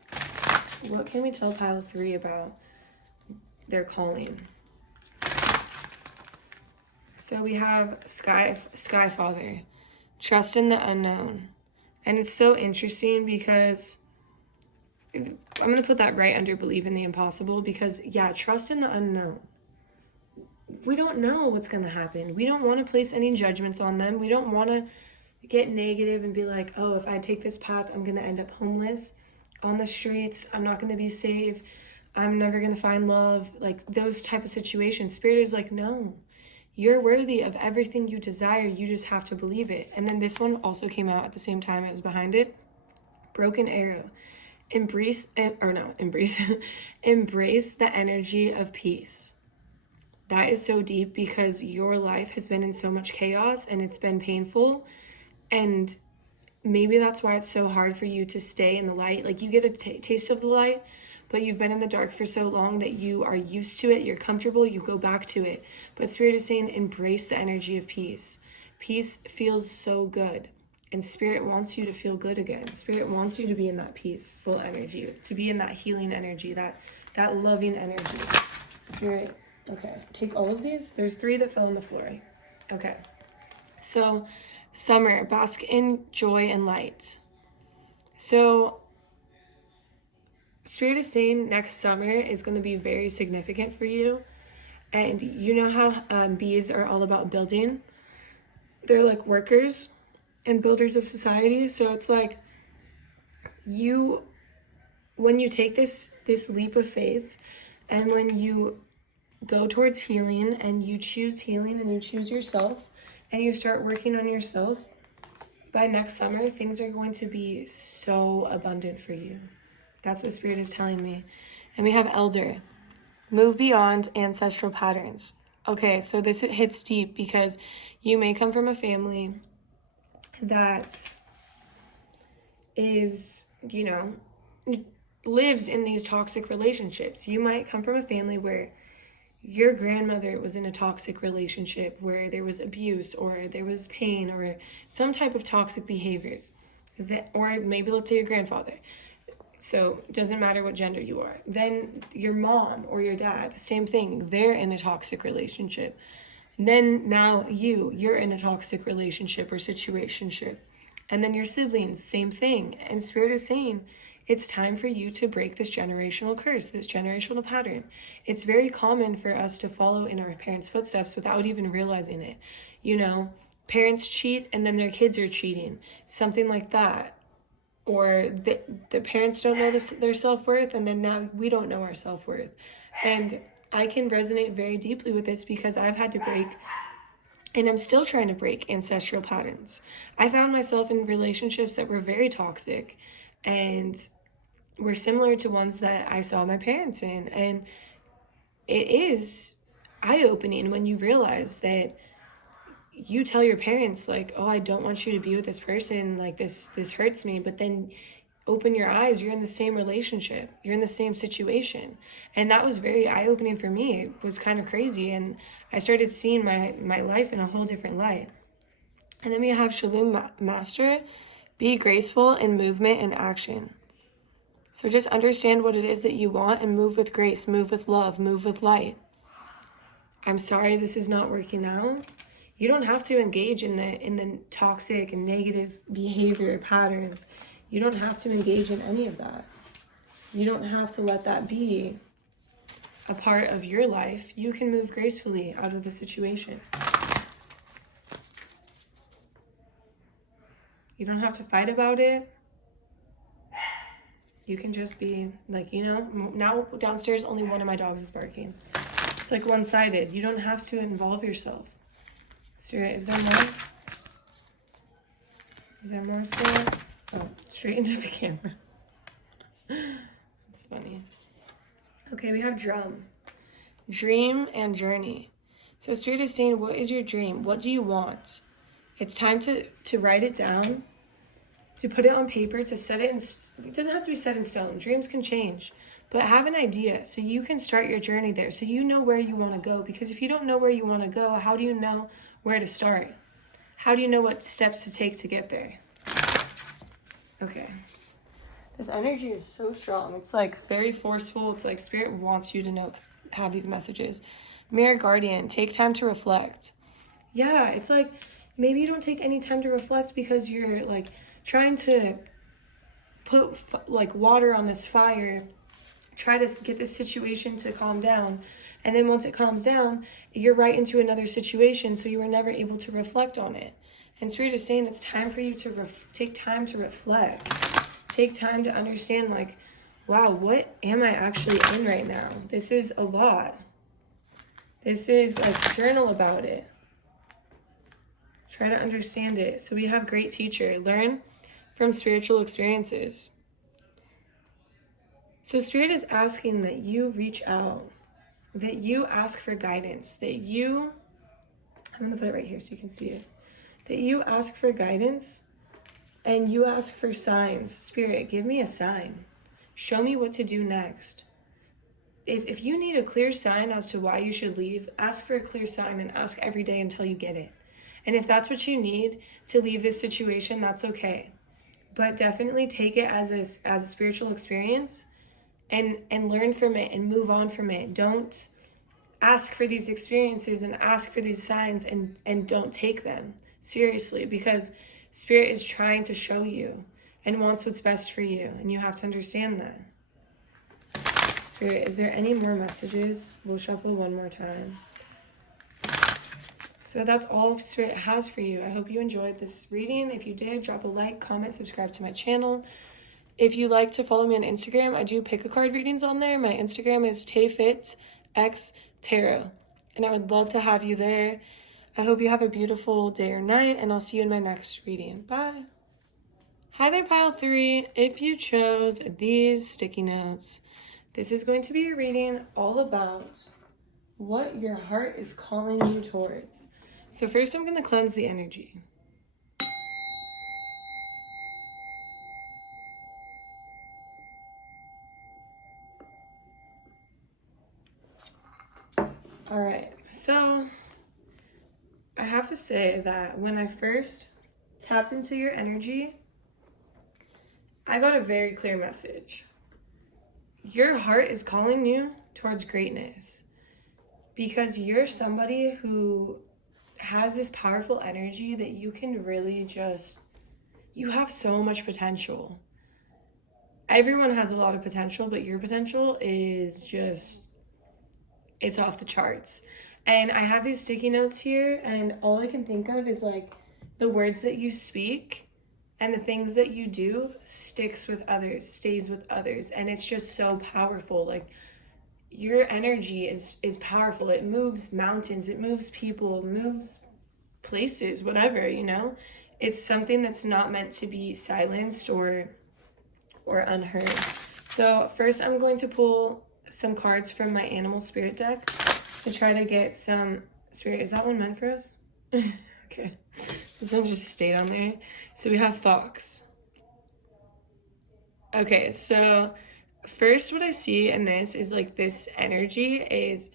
what can we tell pile 3 about their calling? So we have Sky Father, trust in the unknown. And it's so interesting because I'm going to put that right under believe in the impossible because, yeah, trust in the unknown. We don't know what's going to happen. We don't want to place any judgments on them. We don't want to get negative and be like, oh, if I take this path, I'm going to end up homeless on the streets. I'm not going to be safe. I'm never going to find love. Like those type of situations. Spirit is like, no, you're worthy of everything you desire. You just have to believe it. And then this one also came out at the same time. It was behind it. Broken arrow. Embrace the energy of peace. That is so deep because your life has been in so much chaos and it's been painful. And maybe that's why it's so hard for you to stay in the light. Like you get a taste of the light, but you've been in the dark for so long that you are used to it. You're comfortable. You go back to it. But Spirit is saying, embrace the energy of peace. Peace feels so good. And Spirit wants you to feel good again. Spirit wants you to be in that peaceful energy, to be in that healing energy, that loving energy. Spirit, okay, take all of these. There's 3 that fell on the floor. Okay. So, summer, bask in joy and light. So, Spirit is saying next summer is going to be very significant for you. And you know how bees are all about building? They're like workers and builders of society. So it's like when you take this leap of faith and when you go towards healing and you choose healing and you choose yourself and you start working on yourself, by next summer, things are going to be so abundant for you. That's what Spirit is telling me. And we have elder, move beyond ancestral patterns. Okay, so this hits deep because you may come from a family that is, lives in these toxic relationships. You might come from a family where your grandmother was in a toxic relationship where there was abuse or there was pain or some type of toxic behaviors. Or maybe let's say your grandfather. So it doesn't matter what gender you are. Then your mom or your dad, same thing. They're in a toxic relationship. And then now you're in a toxic relationship or situationship. And then your siblings, same thing. And Spirit is saying, it's time for you to break this generational curse, this generational pattern. It's very common for us to follow in our parents' footsteps without even realizing it. Parents cheat and then their kids are cheating. Something like that. Or the parents don't know their self-worth and then now we don't know our self-worth. And I can resonate very deeply with this because I've had to break, and I'm still trying to break ancestral patterns. I found myself in relationships that were very toxic and were similar to ones that I saw my parents in. And it is eye-opening when you realize that you tell your parents, like, oh, I don't want you to be with this person, like this hurts me, but then open your eyes, you're in the same relationship, you're in the same situation. And that was very eye-opening for me. It was kind of crazy, and I started seeing my life in a whole different light. And then we have Shalom Master, Be graceful in movement and action. So just understand what it is that you want and move with grace, move with love, move with light. I'm sorry this is not working out. You don't have to engage in the toxic and negative behavior patterns. You don't have to engage in any of that. You don't have to let that be a part of your life. You can move gracefully out of the situation. You don't have to fight about it. You can just be like, you know, now downstairs only one of my dogs is barking. It's like one-sided. You don't have to involve yourself. Spirit, is there more? Is there more still? Oh, straight into the camera. That's funny. Okay, we have drum. Dream and journey. So Spirit is saying, what is your dream? What do you want? It's time to write it down, to put it on paper, to set it in, it doesn't have to be set in stone. Dreams can change, but have an idea so you can start your journey there, so you know where you want to go. Because if you don't know where you want to go, how do you know where to start? How do you know what steps to take to get there? Okay. This energy is so strong. It's like very forceful. It's like Spirit wants you to know, have these messages. Mirror Guardian, take time to reflect. Yeah, it's like maybe you don't take any time to reflect because you're like trying to put like water on this fire, try to get this situation to calm down. And then once it calms down, you're right into another situation. So you were never able to reflect on it. And Spirit is saying it's time for you to take time to reflect. Take time to understand, like, wow, what am I actually in right now? This is a lot. This is like, journal about it. Try to understand it. So we have great teacher. Learn from spiritual experiences. So Spirit is asking that you reach out, that you ask for guidance, that you, I'm going to put it right here so you can see it, that you ask for guidance and you ask for signs. Spirit, give me a sign. Show me what to do next. If you need a clear sign as to why you should leave, ask for a clear sign and ask every day until you get it. And if that's what you need to leave this situation, that's okay. But definitely take it as a spiritual experience and learn from it and move on from it. Don't ask for these experiences and ask for these signs and don't take them seriously, because Spirit is trying to show you and wants what's best for you. And you have to understand that. Spirit, is there any more messages? We'll shuffle one more time. So that's all Spirit has for you. I hope you enjoyed this reading. If you did, drop a like, comment, subscribe to my channel. If you like to follow me on Instagram, I do pick a card readings on there. My Instagram is TAYFIT X Tarot. And I would love to have you there. I hope you have a beautiful day or night, and I'll see you in my next reading. Bye. Hi there, Pile 3. If you chose these sticky notes, this is going to be a reading all about what your heart is calling you towards. So first I'm going to cleanse the energy. All right, so I have to say that when I first tapped into your energy, I got a very clear message. Your heart is calling you towards greatness because you're somebody who has this powerful energy that you can really just, you have so much potential. Everyone has a lot of potential, but your potential is just, it's off the charts. And I have these sticky notes here, and all I can think of is like the words that you speak and the things that you do sticks with others, stays with others. And it's just so powerful. Like, your energy is powerful. It moves mountains, it moves people, it moves places, whatever, you know? It's something that's not meant to be silenced or unheard. So first I'm going to pull some cards from my animal spirit deck to try to get some spirit. Is that one meant for us? Okay. This one just stayed on there. So we have fox. Okay, so first what I see in this is like this energy is,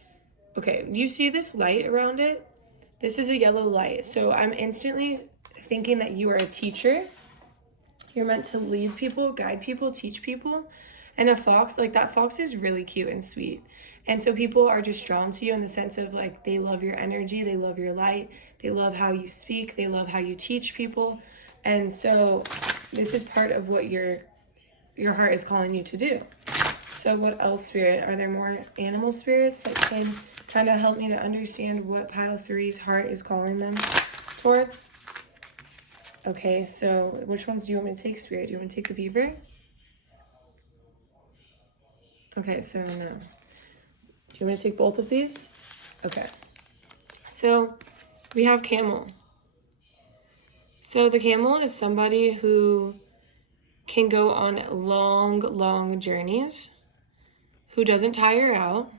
okay, do you see this light around it? This is a yellow light. So I'm instantly thinking that you are a teacher You're meant to lead people, guide people, teach people. And a fox, like that fox is really cute and sweet. And so people are just drawn to you in the sense of like they love your energy, they love your light, they love how you speak, they love how you teach people. And so this is part of what your heart is calling you to do. So what else, Spirit? Are there more animal spirits that can kind of help me to understand what pile 3's heart is calling them towards? Okay, so which ones do you want me to take, Spirit? Do you want me to take the beaver? Okay, so no. Do you want me to take both of these? Okay. So we have camel. So the camel is somebody who can go on long, long journeys, who doesn't tire out,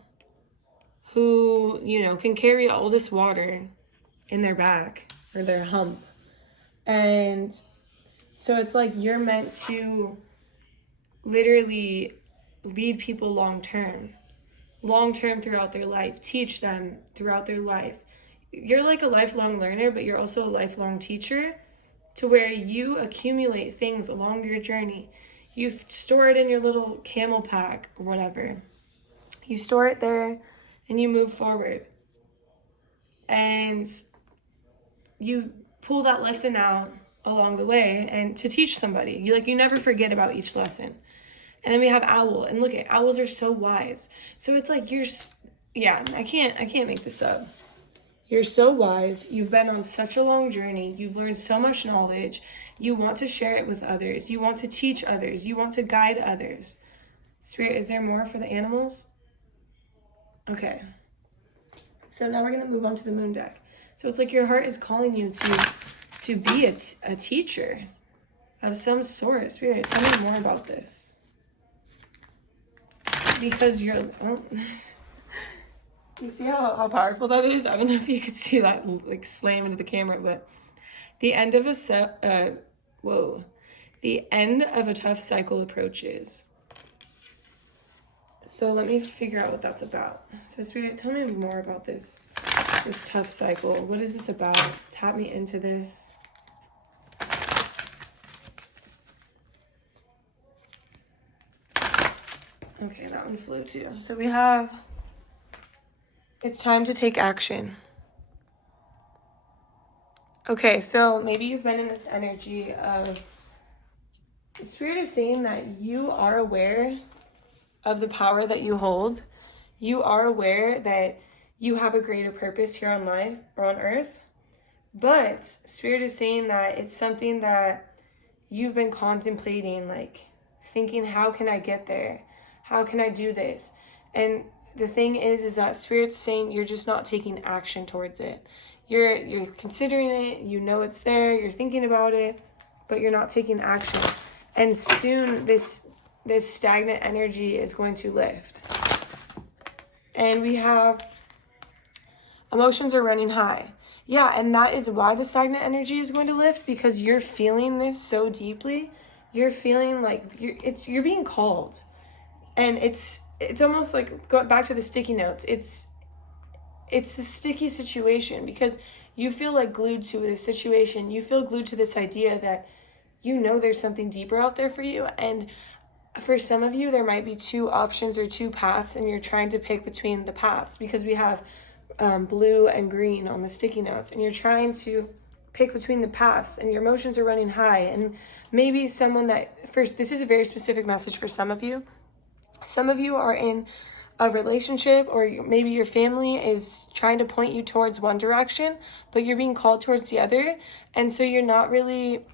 who, you know, can carry all this water in their back or their hump. And so it's like you're meant to literally lead people long term throughout their life, teach them throughout their life. You're like a lifelong learner, but you're also a lifelong teacher, to where you accumulate things along your journey. You store it in your little camel pack or whatever. You store it there and you move forward. And you pull that lesson out along the way and to teach somebody. You never forget about each lesson. And then we have owl. And look, owls are so wise. So it's like I can't make this up. You're so wise. You've been on such a long journey. You've learned so much knowledge. You want to share it with others. You want to teach others. You want to guide others. Spirit, is there more for the animals? Okay. So now we're going to move on to the moon deck. So it's like your heart is calling you to be a teacher of some sort. Spirit, tell me more about this. Because you see how powerful that is? I don't know if you could see that like slam into the camera, but the end of the end of a tough cycle approaches. So let me figure out what that's about. So Spirit, tell me more about this tough cycle. What is this about? Tap me into this. Okay, that one flew too. So we have, it's time to take action. Okay, so maybe you've been in this energy of, Spirit is saying that you are aware of the power that you hold. You are aware that you have a greater purpose here on life or on earth. But Spirit is saying that it's something that you've been contemplating, like thinking, how can I get there? How can I do this? And the thing is that Spirit's saying you're just not taking action towards it. You're considering it, you know it's there, you're thinking about it, but you're not taking action. And soon this stagnant energy is going to lift. And we have emotions are running high. Yeah, and that is why the stagnant energy is going to lift, because you're feeling this so deeply. You're feeling like you're being called. And it's almost like, going back to the sticky notes, it's a sticky situation because you feel like glued to this situation. You feel glued to this idea that you know there's something deeper out there for you. And for some of you, there might be two options or two paths, and you're trying to pick between the paths because we have blue and green on the sticky notes, and you're trying to pick between the paths, and your emotions are running high. And maybe someone this is a very specific message for some of you. Some of you are in a relationship, or maybe your family is trying to point you towards one direction, but you're being called towards the other. And so you're not really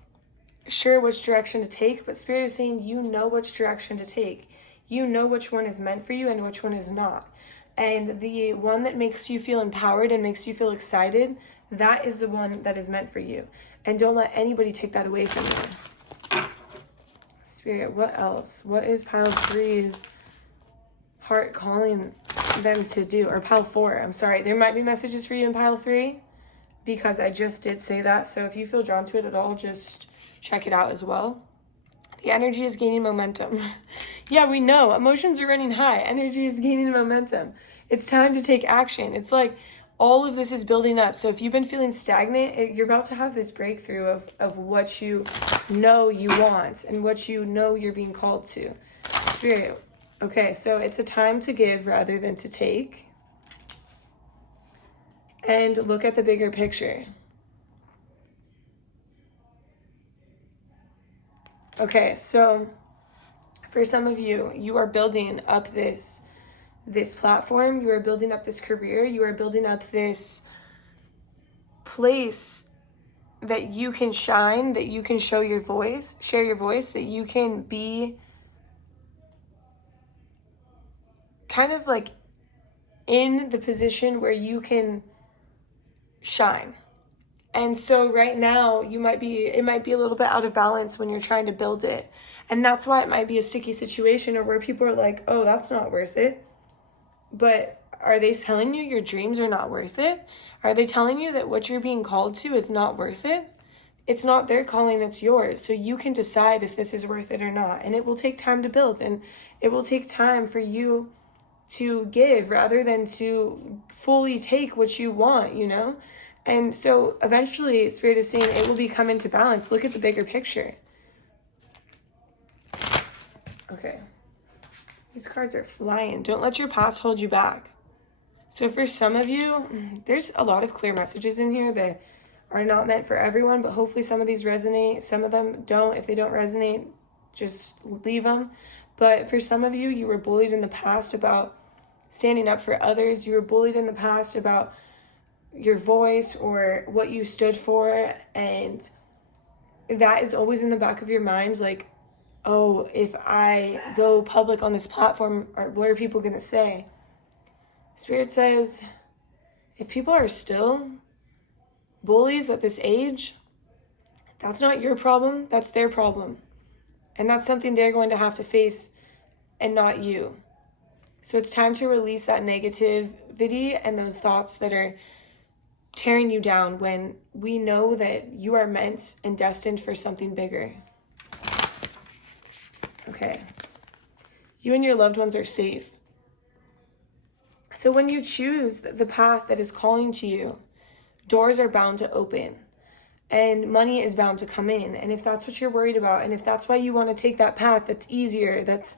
sure which direction to take, but Spirit is saying you know which direction to take. You know which one is meant for you and which one is not. And the one that makes you feel empowered and makes you feel excited, that is the one that is meant for you. And don't let anybody take that away from you. Spirit, what else? What is pile 3's heart calling them to do? Or pile 4, I'm sorry. There might be messages for you in pile 3 because I just did say that. So if you feel drawn to it at all, just check it out as well. The energy is gaining momentum. Yeah, we know. Emotions are running high. Energy is gaining momentum. It's time to take action. It's like all of this is building up. So if you've been feeling stagnant, you're about to have this breakthrough of what you know you want and what you know you're being called to. Spirit. Okay, so it's a time to give rather than to take. And look at the bigger picture. Okay, so for some of you, you are building up this platform, you are building up this career, you are building up this place that you can shine, that you can share your voice, that you can be kind of like in the position where you can shine. And so right now it might be a little bit out of balance when you're trying to build it. And that's why it might be a sticky situation, or where people are like, oh, that's not worth it. But are they telling you your dreams are not worth it? Are they telling you that what you're being called to is not worth it? It's not their calling, it's yours. So you can decide if this is worth it or not. And it will take time to build, and it will take time for you to give rather than to fully take what you want, you know? And so eventually, Spirit is saying it will come into balance. Look at the bigger picture. Okay. These cards are flying. Don't let your past hold you back. So for some of you, there's a lot of clear messages in here that are not meant for everyone, but hopefully some of these resonate. Some of them don't. If they don't resonate, just leave them. But for some of you, you were bullied in the past about standing up for others. You were bullied in the past about your voice or what you stood for. And that is always in the back of your mind, like, oh, if I go public on this platform, what are people going to say? Spirit says, if people are still bullies at this age, that's not your problem, that's their problem. And that's something they're going to have to face and not you. So it's time to release that negativity and those thoughts that are tearing you down, when we know that you are meant and destined for something bigger. Okay. You and your loved ones are safe. So when you choose the path that is calling to you, doors are bound to open and money is bound to come in. And if that's what you're worried about, and if that's why you want to take that path that's easier, that's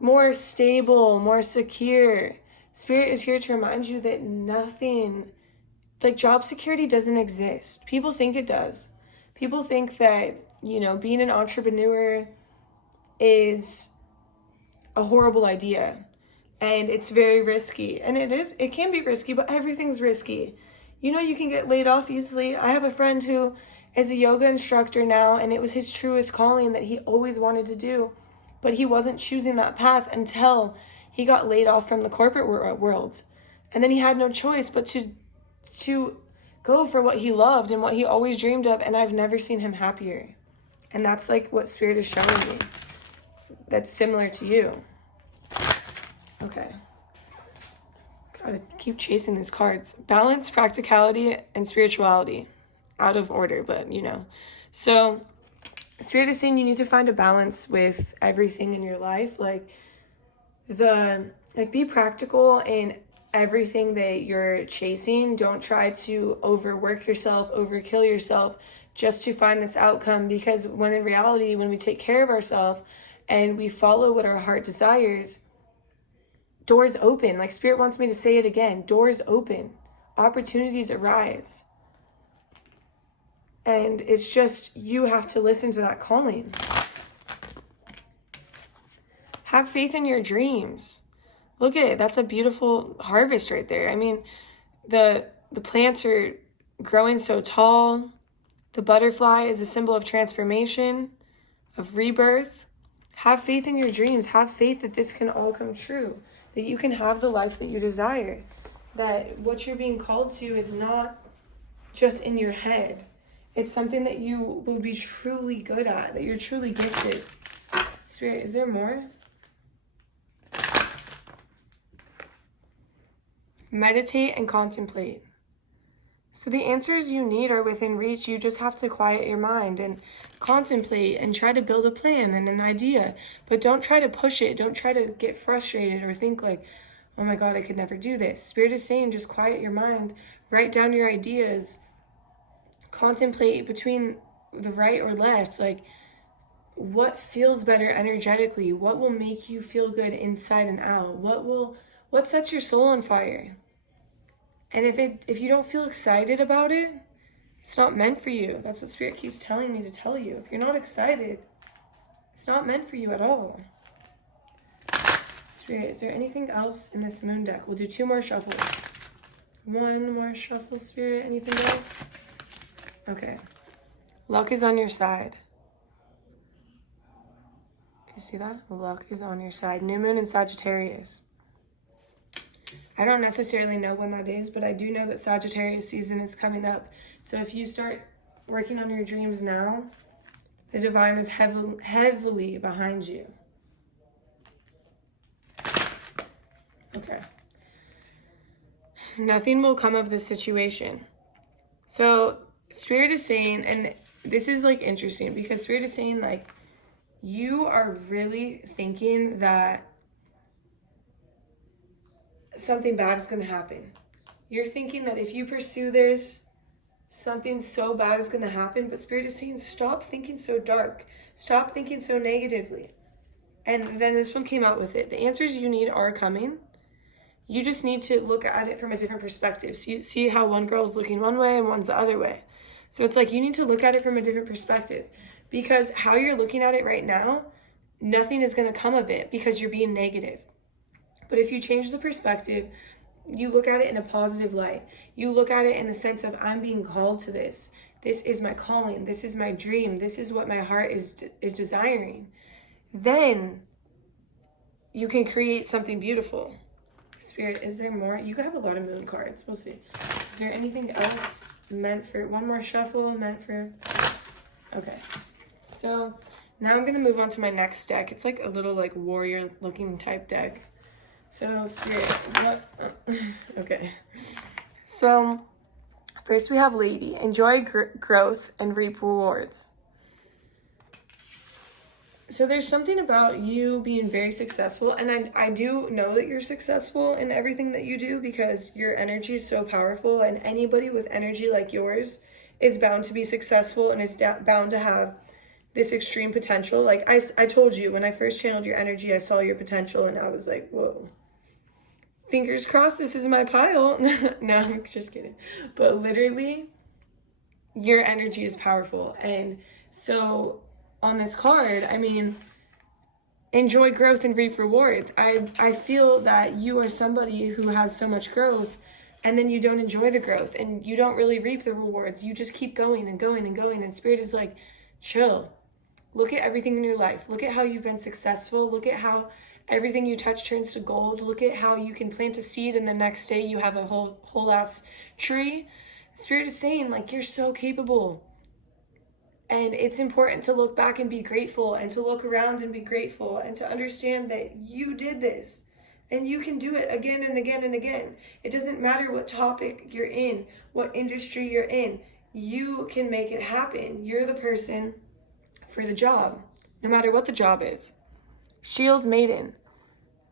more stable, more secure, Spirit is here to remind you that nothing, like job security, doesn't exist. People think it does. People think that, you know, being an entrepreneur is a horrible idea and it's very risky. And it can be risky, but everything's risky. You know, you can get laid off easily. I have a friend who is a yoga instructor now, and it was his truest calling that he always wanted to do, but he wasn't choosing that path until he got laid off from the corporate world. And then he had no choice but to go for what he loved and what he always dreamed of, and I've never seen him happier. And that's like what Spirit is showing me. That's similar to you. Okay. Gotta keep chasing these cards. Balance, practicality, and spirituality. Out of order, but you know. So, Spirit is saying you need to find a balance with everything in your life. Be practical in everything that you're chasing. Don't try to overwork yourself, overkill yourself just to find this outcome, because when in reality, when we take care of ourselves and we follow what our heart desires, doors open. Like Spirit wants me to say it again, doors open, opportunities arise. And it's just, you have to listen to that calling. Have faith in your dreams. Look at it, that's a beautiful harvest right there. I mean, the plants are growing so tall. The butterfly is a symbol of transformation, of rebirth. Have faith in your dreams. Have faith that this can all come true, that you can have the life that you desire, that what you're being called to is not just in your head. It's something that you will be truly good at, that you're truly gifted. Spirit, is there more? Meditate and contemplate. So the answers you need are within reach. You just have to quiet your mind and contemplate and try to build a plan and an idea. But don't try to push it. Don't try to get frustrated or think like, oh my God, I could never do this. Spirit is saying, just quiet your mind, write down your ideas, contemplate between the right or left, like what feels better energetically, what will make you feel good inside and out, what sets your soul on fire. And if you don't feel excited about it, it's not meant for you. That's what Spirit keeps telling me to tell you. If you're not excited, it's not meant for you at all. Spirit, is there anything else in this moon deck? We'll do 2 more shuffles. 1 more shuffle, Spirit. Anything else? Okay. Luck is on your side. You see that? Luck is on your side. New moon in Sagittarius. I don't necessarily know when that is, but I do know that Sagittarius season is coming up. So if you start working on your dreams now, the divine is heavily behind you. Okay. Nothing will come of this situation. So Spirit is saying, and this is like interesting because Spirit is saying like, you are really thinking that something bad is going to happen. You're thinking that if you pursue this, something so bad is going to happen. But Spirit is saying, stop thinking so dark. Stop thinking so negatively. And then this one came out with it. The answers you need are coming. You just need to look at it from a different perspective. See how one girl is looking one way and one's the other way. So it's like you need to look at it from a different perspective. Because how you're looking at it right now, nothing is going to come of it because you're being negative. But if you change the perspective, you look at it in a positive light. You look at it in the sense of, I'm being called to this. This is my calling. This is my dream. This is what my heart is desiring. Then you can create something beautiful. Spirit, is there more? You have a lot of moon cards. We'll see. Is there anything else meant for one more shuffle? Meant for... Okay. So now I'm going to move on to my next deck. It's like a little like warrior looking type deck. So, Spirit, what? Okay. So, first we have Lady. Enjoy growth and reap rewards. So there's something about you being very successful. And I do know that you're successful in everything that you do because your energy is so powerful. And anybody with energy like yours is bound to be successful and is bound to have this extreme potential. Like I told you, when I first channeled your energy, I saw your potential and I was like, whoa. Fingers crossed this is my pile. No, I'm just kidding. But literally, your energy is powerful. And so on this card, I mean, enjoy growth and reap rewards. I feel that you are somebody who has so much growth and then you don't enjoy the growth and you don't really reap the rewards. You just keep going and going and going. And Spirit is like, chill. Look at everything in your life. Look at how you've been successful. Look at how everything you touch turns to gold. Look at how you can plant a seed and the next day you have a whole ass tree. Spirit is saying, like, you're so capable. And it's important to look back and be grateful and to look around and be grateful and to understand that you did this and you can do it again and again and again. It doesn't matter what topic you're in, what industry you're in. You can make it happen. You're the person for the job, no matter what the job is. Shield Maiden,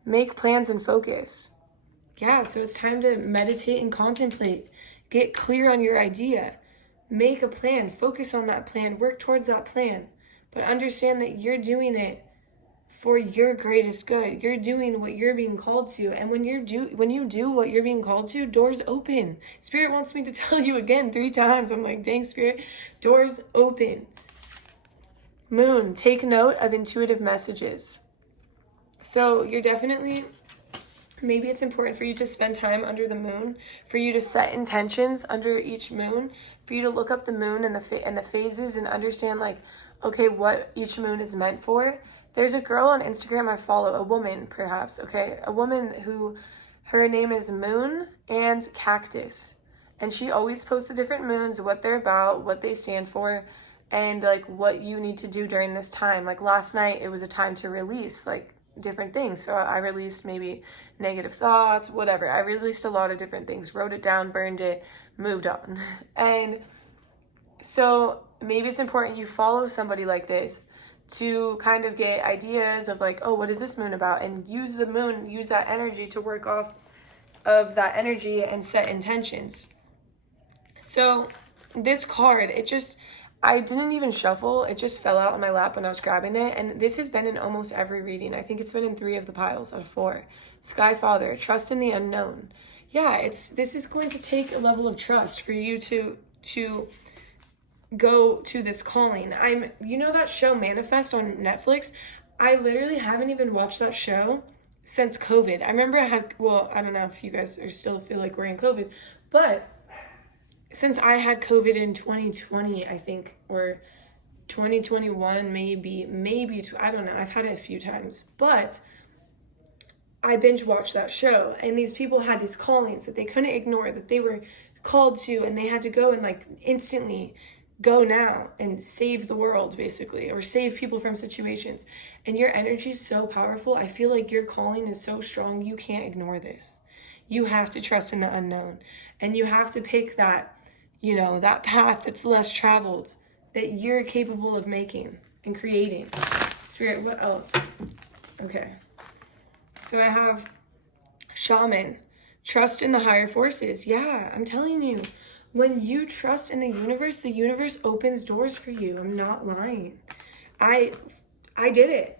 make plans and focus. Yeah, so it's time to meditate and contemplate. Get clear on your idea. Make a plan, focus on that plan, work towards that plan. But understand that you're doing it for your greatest good. You're doing what you're being called to. And when you do what you're being called to, doors open. Spirit wants me to tell you again 3 times. I'm like, dang, Spirit, doors open. Moon, take note of intuitive messages. So you're definitely, maybe it's important for you to spend time under the moon, for you to set intentions under each moon, for you to look up the moon and the phases and understand, like, okay, what each moon is meant for. There's a girl on Instagram I follow, a woman perhaps, okay? A woman who, her name is Moon and Cactus. And she always posts the different moons, what they're about, what they stand for, and like what you need to do during this time. Like last night, it was a time to release like different things. So I released maybe negative thoughts, whatever. I released a lot of different things, wrote it down, burned it, moved on. And so maybe it's important you follow somebody like this to kind of get ideas of like, oh, what is this moon about? And use the moon, use that energy to work off of that energy and set intentions. So this card, I didn't even shuffle. It just fell out on my lap when I was grabbing it. And this has been in almost every reading. I think it's been in 3 of the piles out of 4. Sky Father, trust in the unknown. Yeah, this is going to take a level of trust for you to go to this calling. You know that show Manifest on Netflix? I literally haven't even watched that show since COVID. I remember I don't know if you guys still feel like we're in COVID, but since I had COVID in 2020, I think, or 2021, maybe, I don't know. I've had it a few times, but I binge watched that show, and these people had these callings that they couldn't ignore, that they were called to, and they had to go and like instantly go now and save the world, basically, or save people from situations. And your energy is so powerful. I feel like your calling is so strong. You can't ignore this. You have to trust in the unknown, and you have to pick that, that path that's less traveled, that you're capable of making and creating. Spirit, what else? Okay. So I have Shaman, trust in the higher forces. Yeah, I'm telling you, when you trust in the universe opens doors for you. I'm not lying. I did it.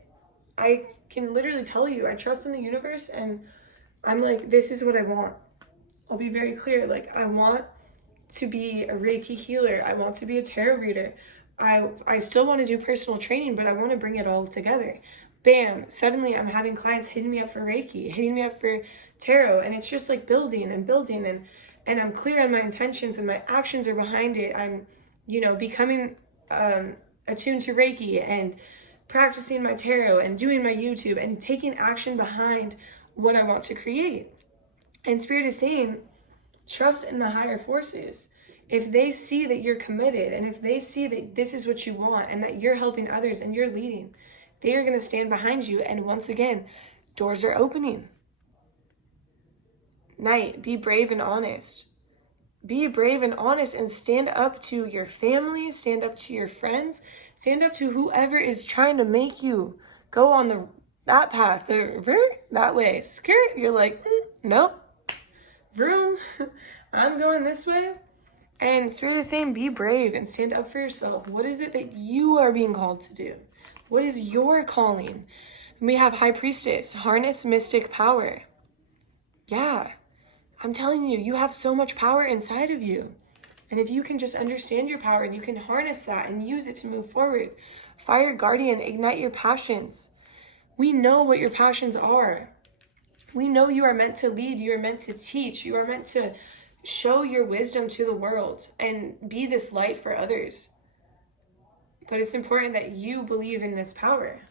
I can literally tell you, I trust in the universe, and I'm like, this is what I want. I'll be very clear. Like, I want to be a Reiki healer. I want to be a tarot reader. I still want to do personal training, but I want to bring it all together. Bam, suddenly I'm having clients hitting me up for Reiki, hitting me up for tarot, and it's just like building, and I'm clear on my intentions, and my actions are behind it. I'm, becoming attuned to Reiki and practicing my tarot and doing my YouTube and taking action behind what I want to create. And Spirit is saying, trust in the higher forces. If they see that you're committed, and if they see that this is what you want, and that you're helping others and you're leading, they are going to stand behind you. And once again, doors are opening. Knight, be brave and honest. Be brave and honest, and stand up to your family, stand up to your friends, stand up to whoever is trying to make you go on that path, that way. Skirt, you're like, no, vroom, I'm going this way. And Spirit is saying, be brave and stand up for yourself. What is it that you are being called to do? What is your calling? And we have High Priestess, harness mystic power. Yeah, I'm telling you, you have so much power inside of you. And if you can just understand your power and you can harness that and use it to move forward. Fire Guardian, ignite your passions. We know what your passions are. We know you are meant to lead, you are meant to teach, you are meant to show your wisdom to the world and be this light for others. But it's important that you believe in this power.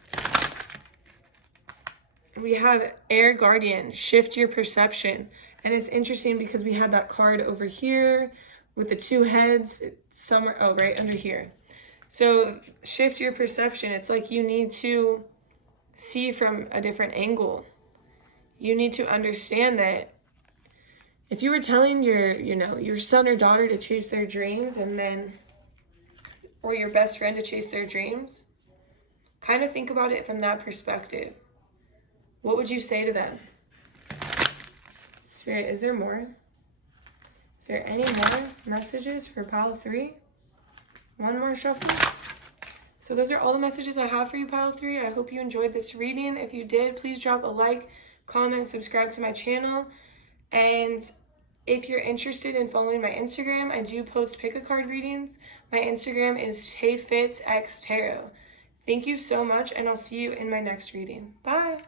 We have Air Guardian, shift your perception. And it's interesting because we had that card over here with the 2 heads somewhere, right under here. So shift your perception. It's like you need to see from a different angle. You need to understand that if you were telling your son or daughter to chase their dreams, or your best friend to chase their dreams, kind of think about it from that perspective. What would you say to them? Spirit, is there more? Is there any more messages for pile 3? One more shuffle. So those are all the messages I have for you, pile 3. I hope you enjoyed this reading. If you did, please drop a like, comment, subscribe to my channel. And if you're interested in following my Instagram, I do post pick-a-card readings. My Instagram is TAYFIT X Tarot. Thank you so much, and I'll see you in my next reading. Bye!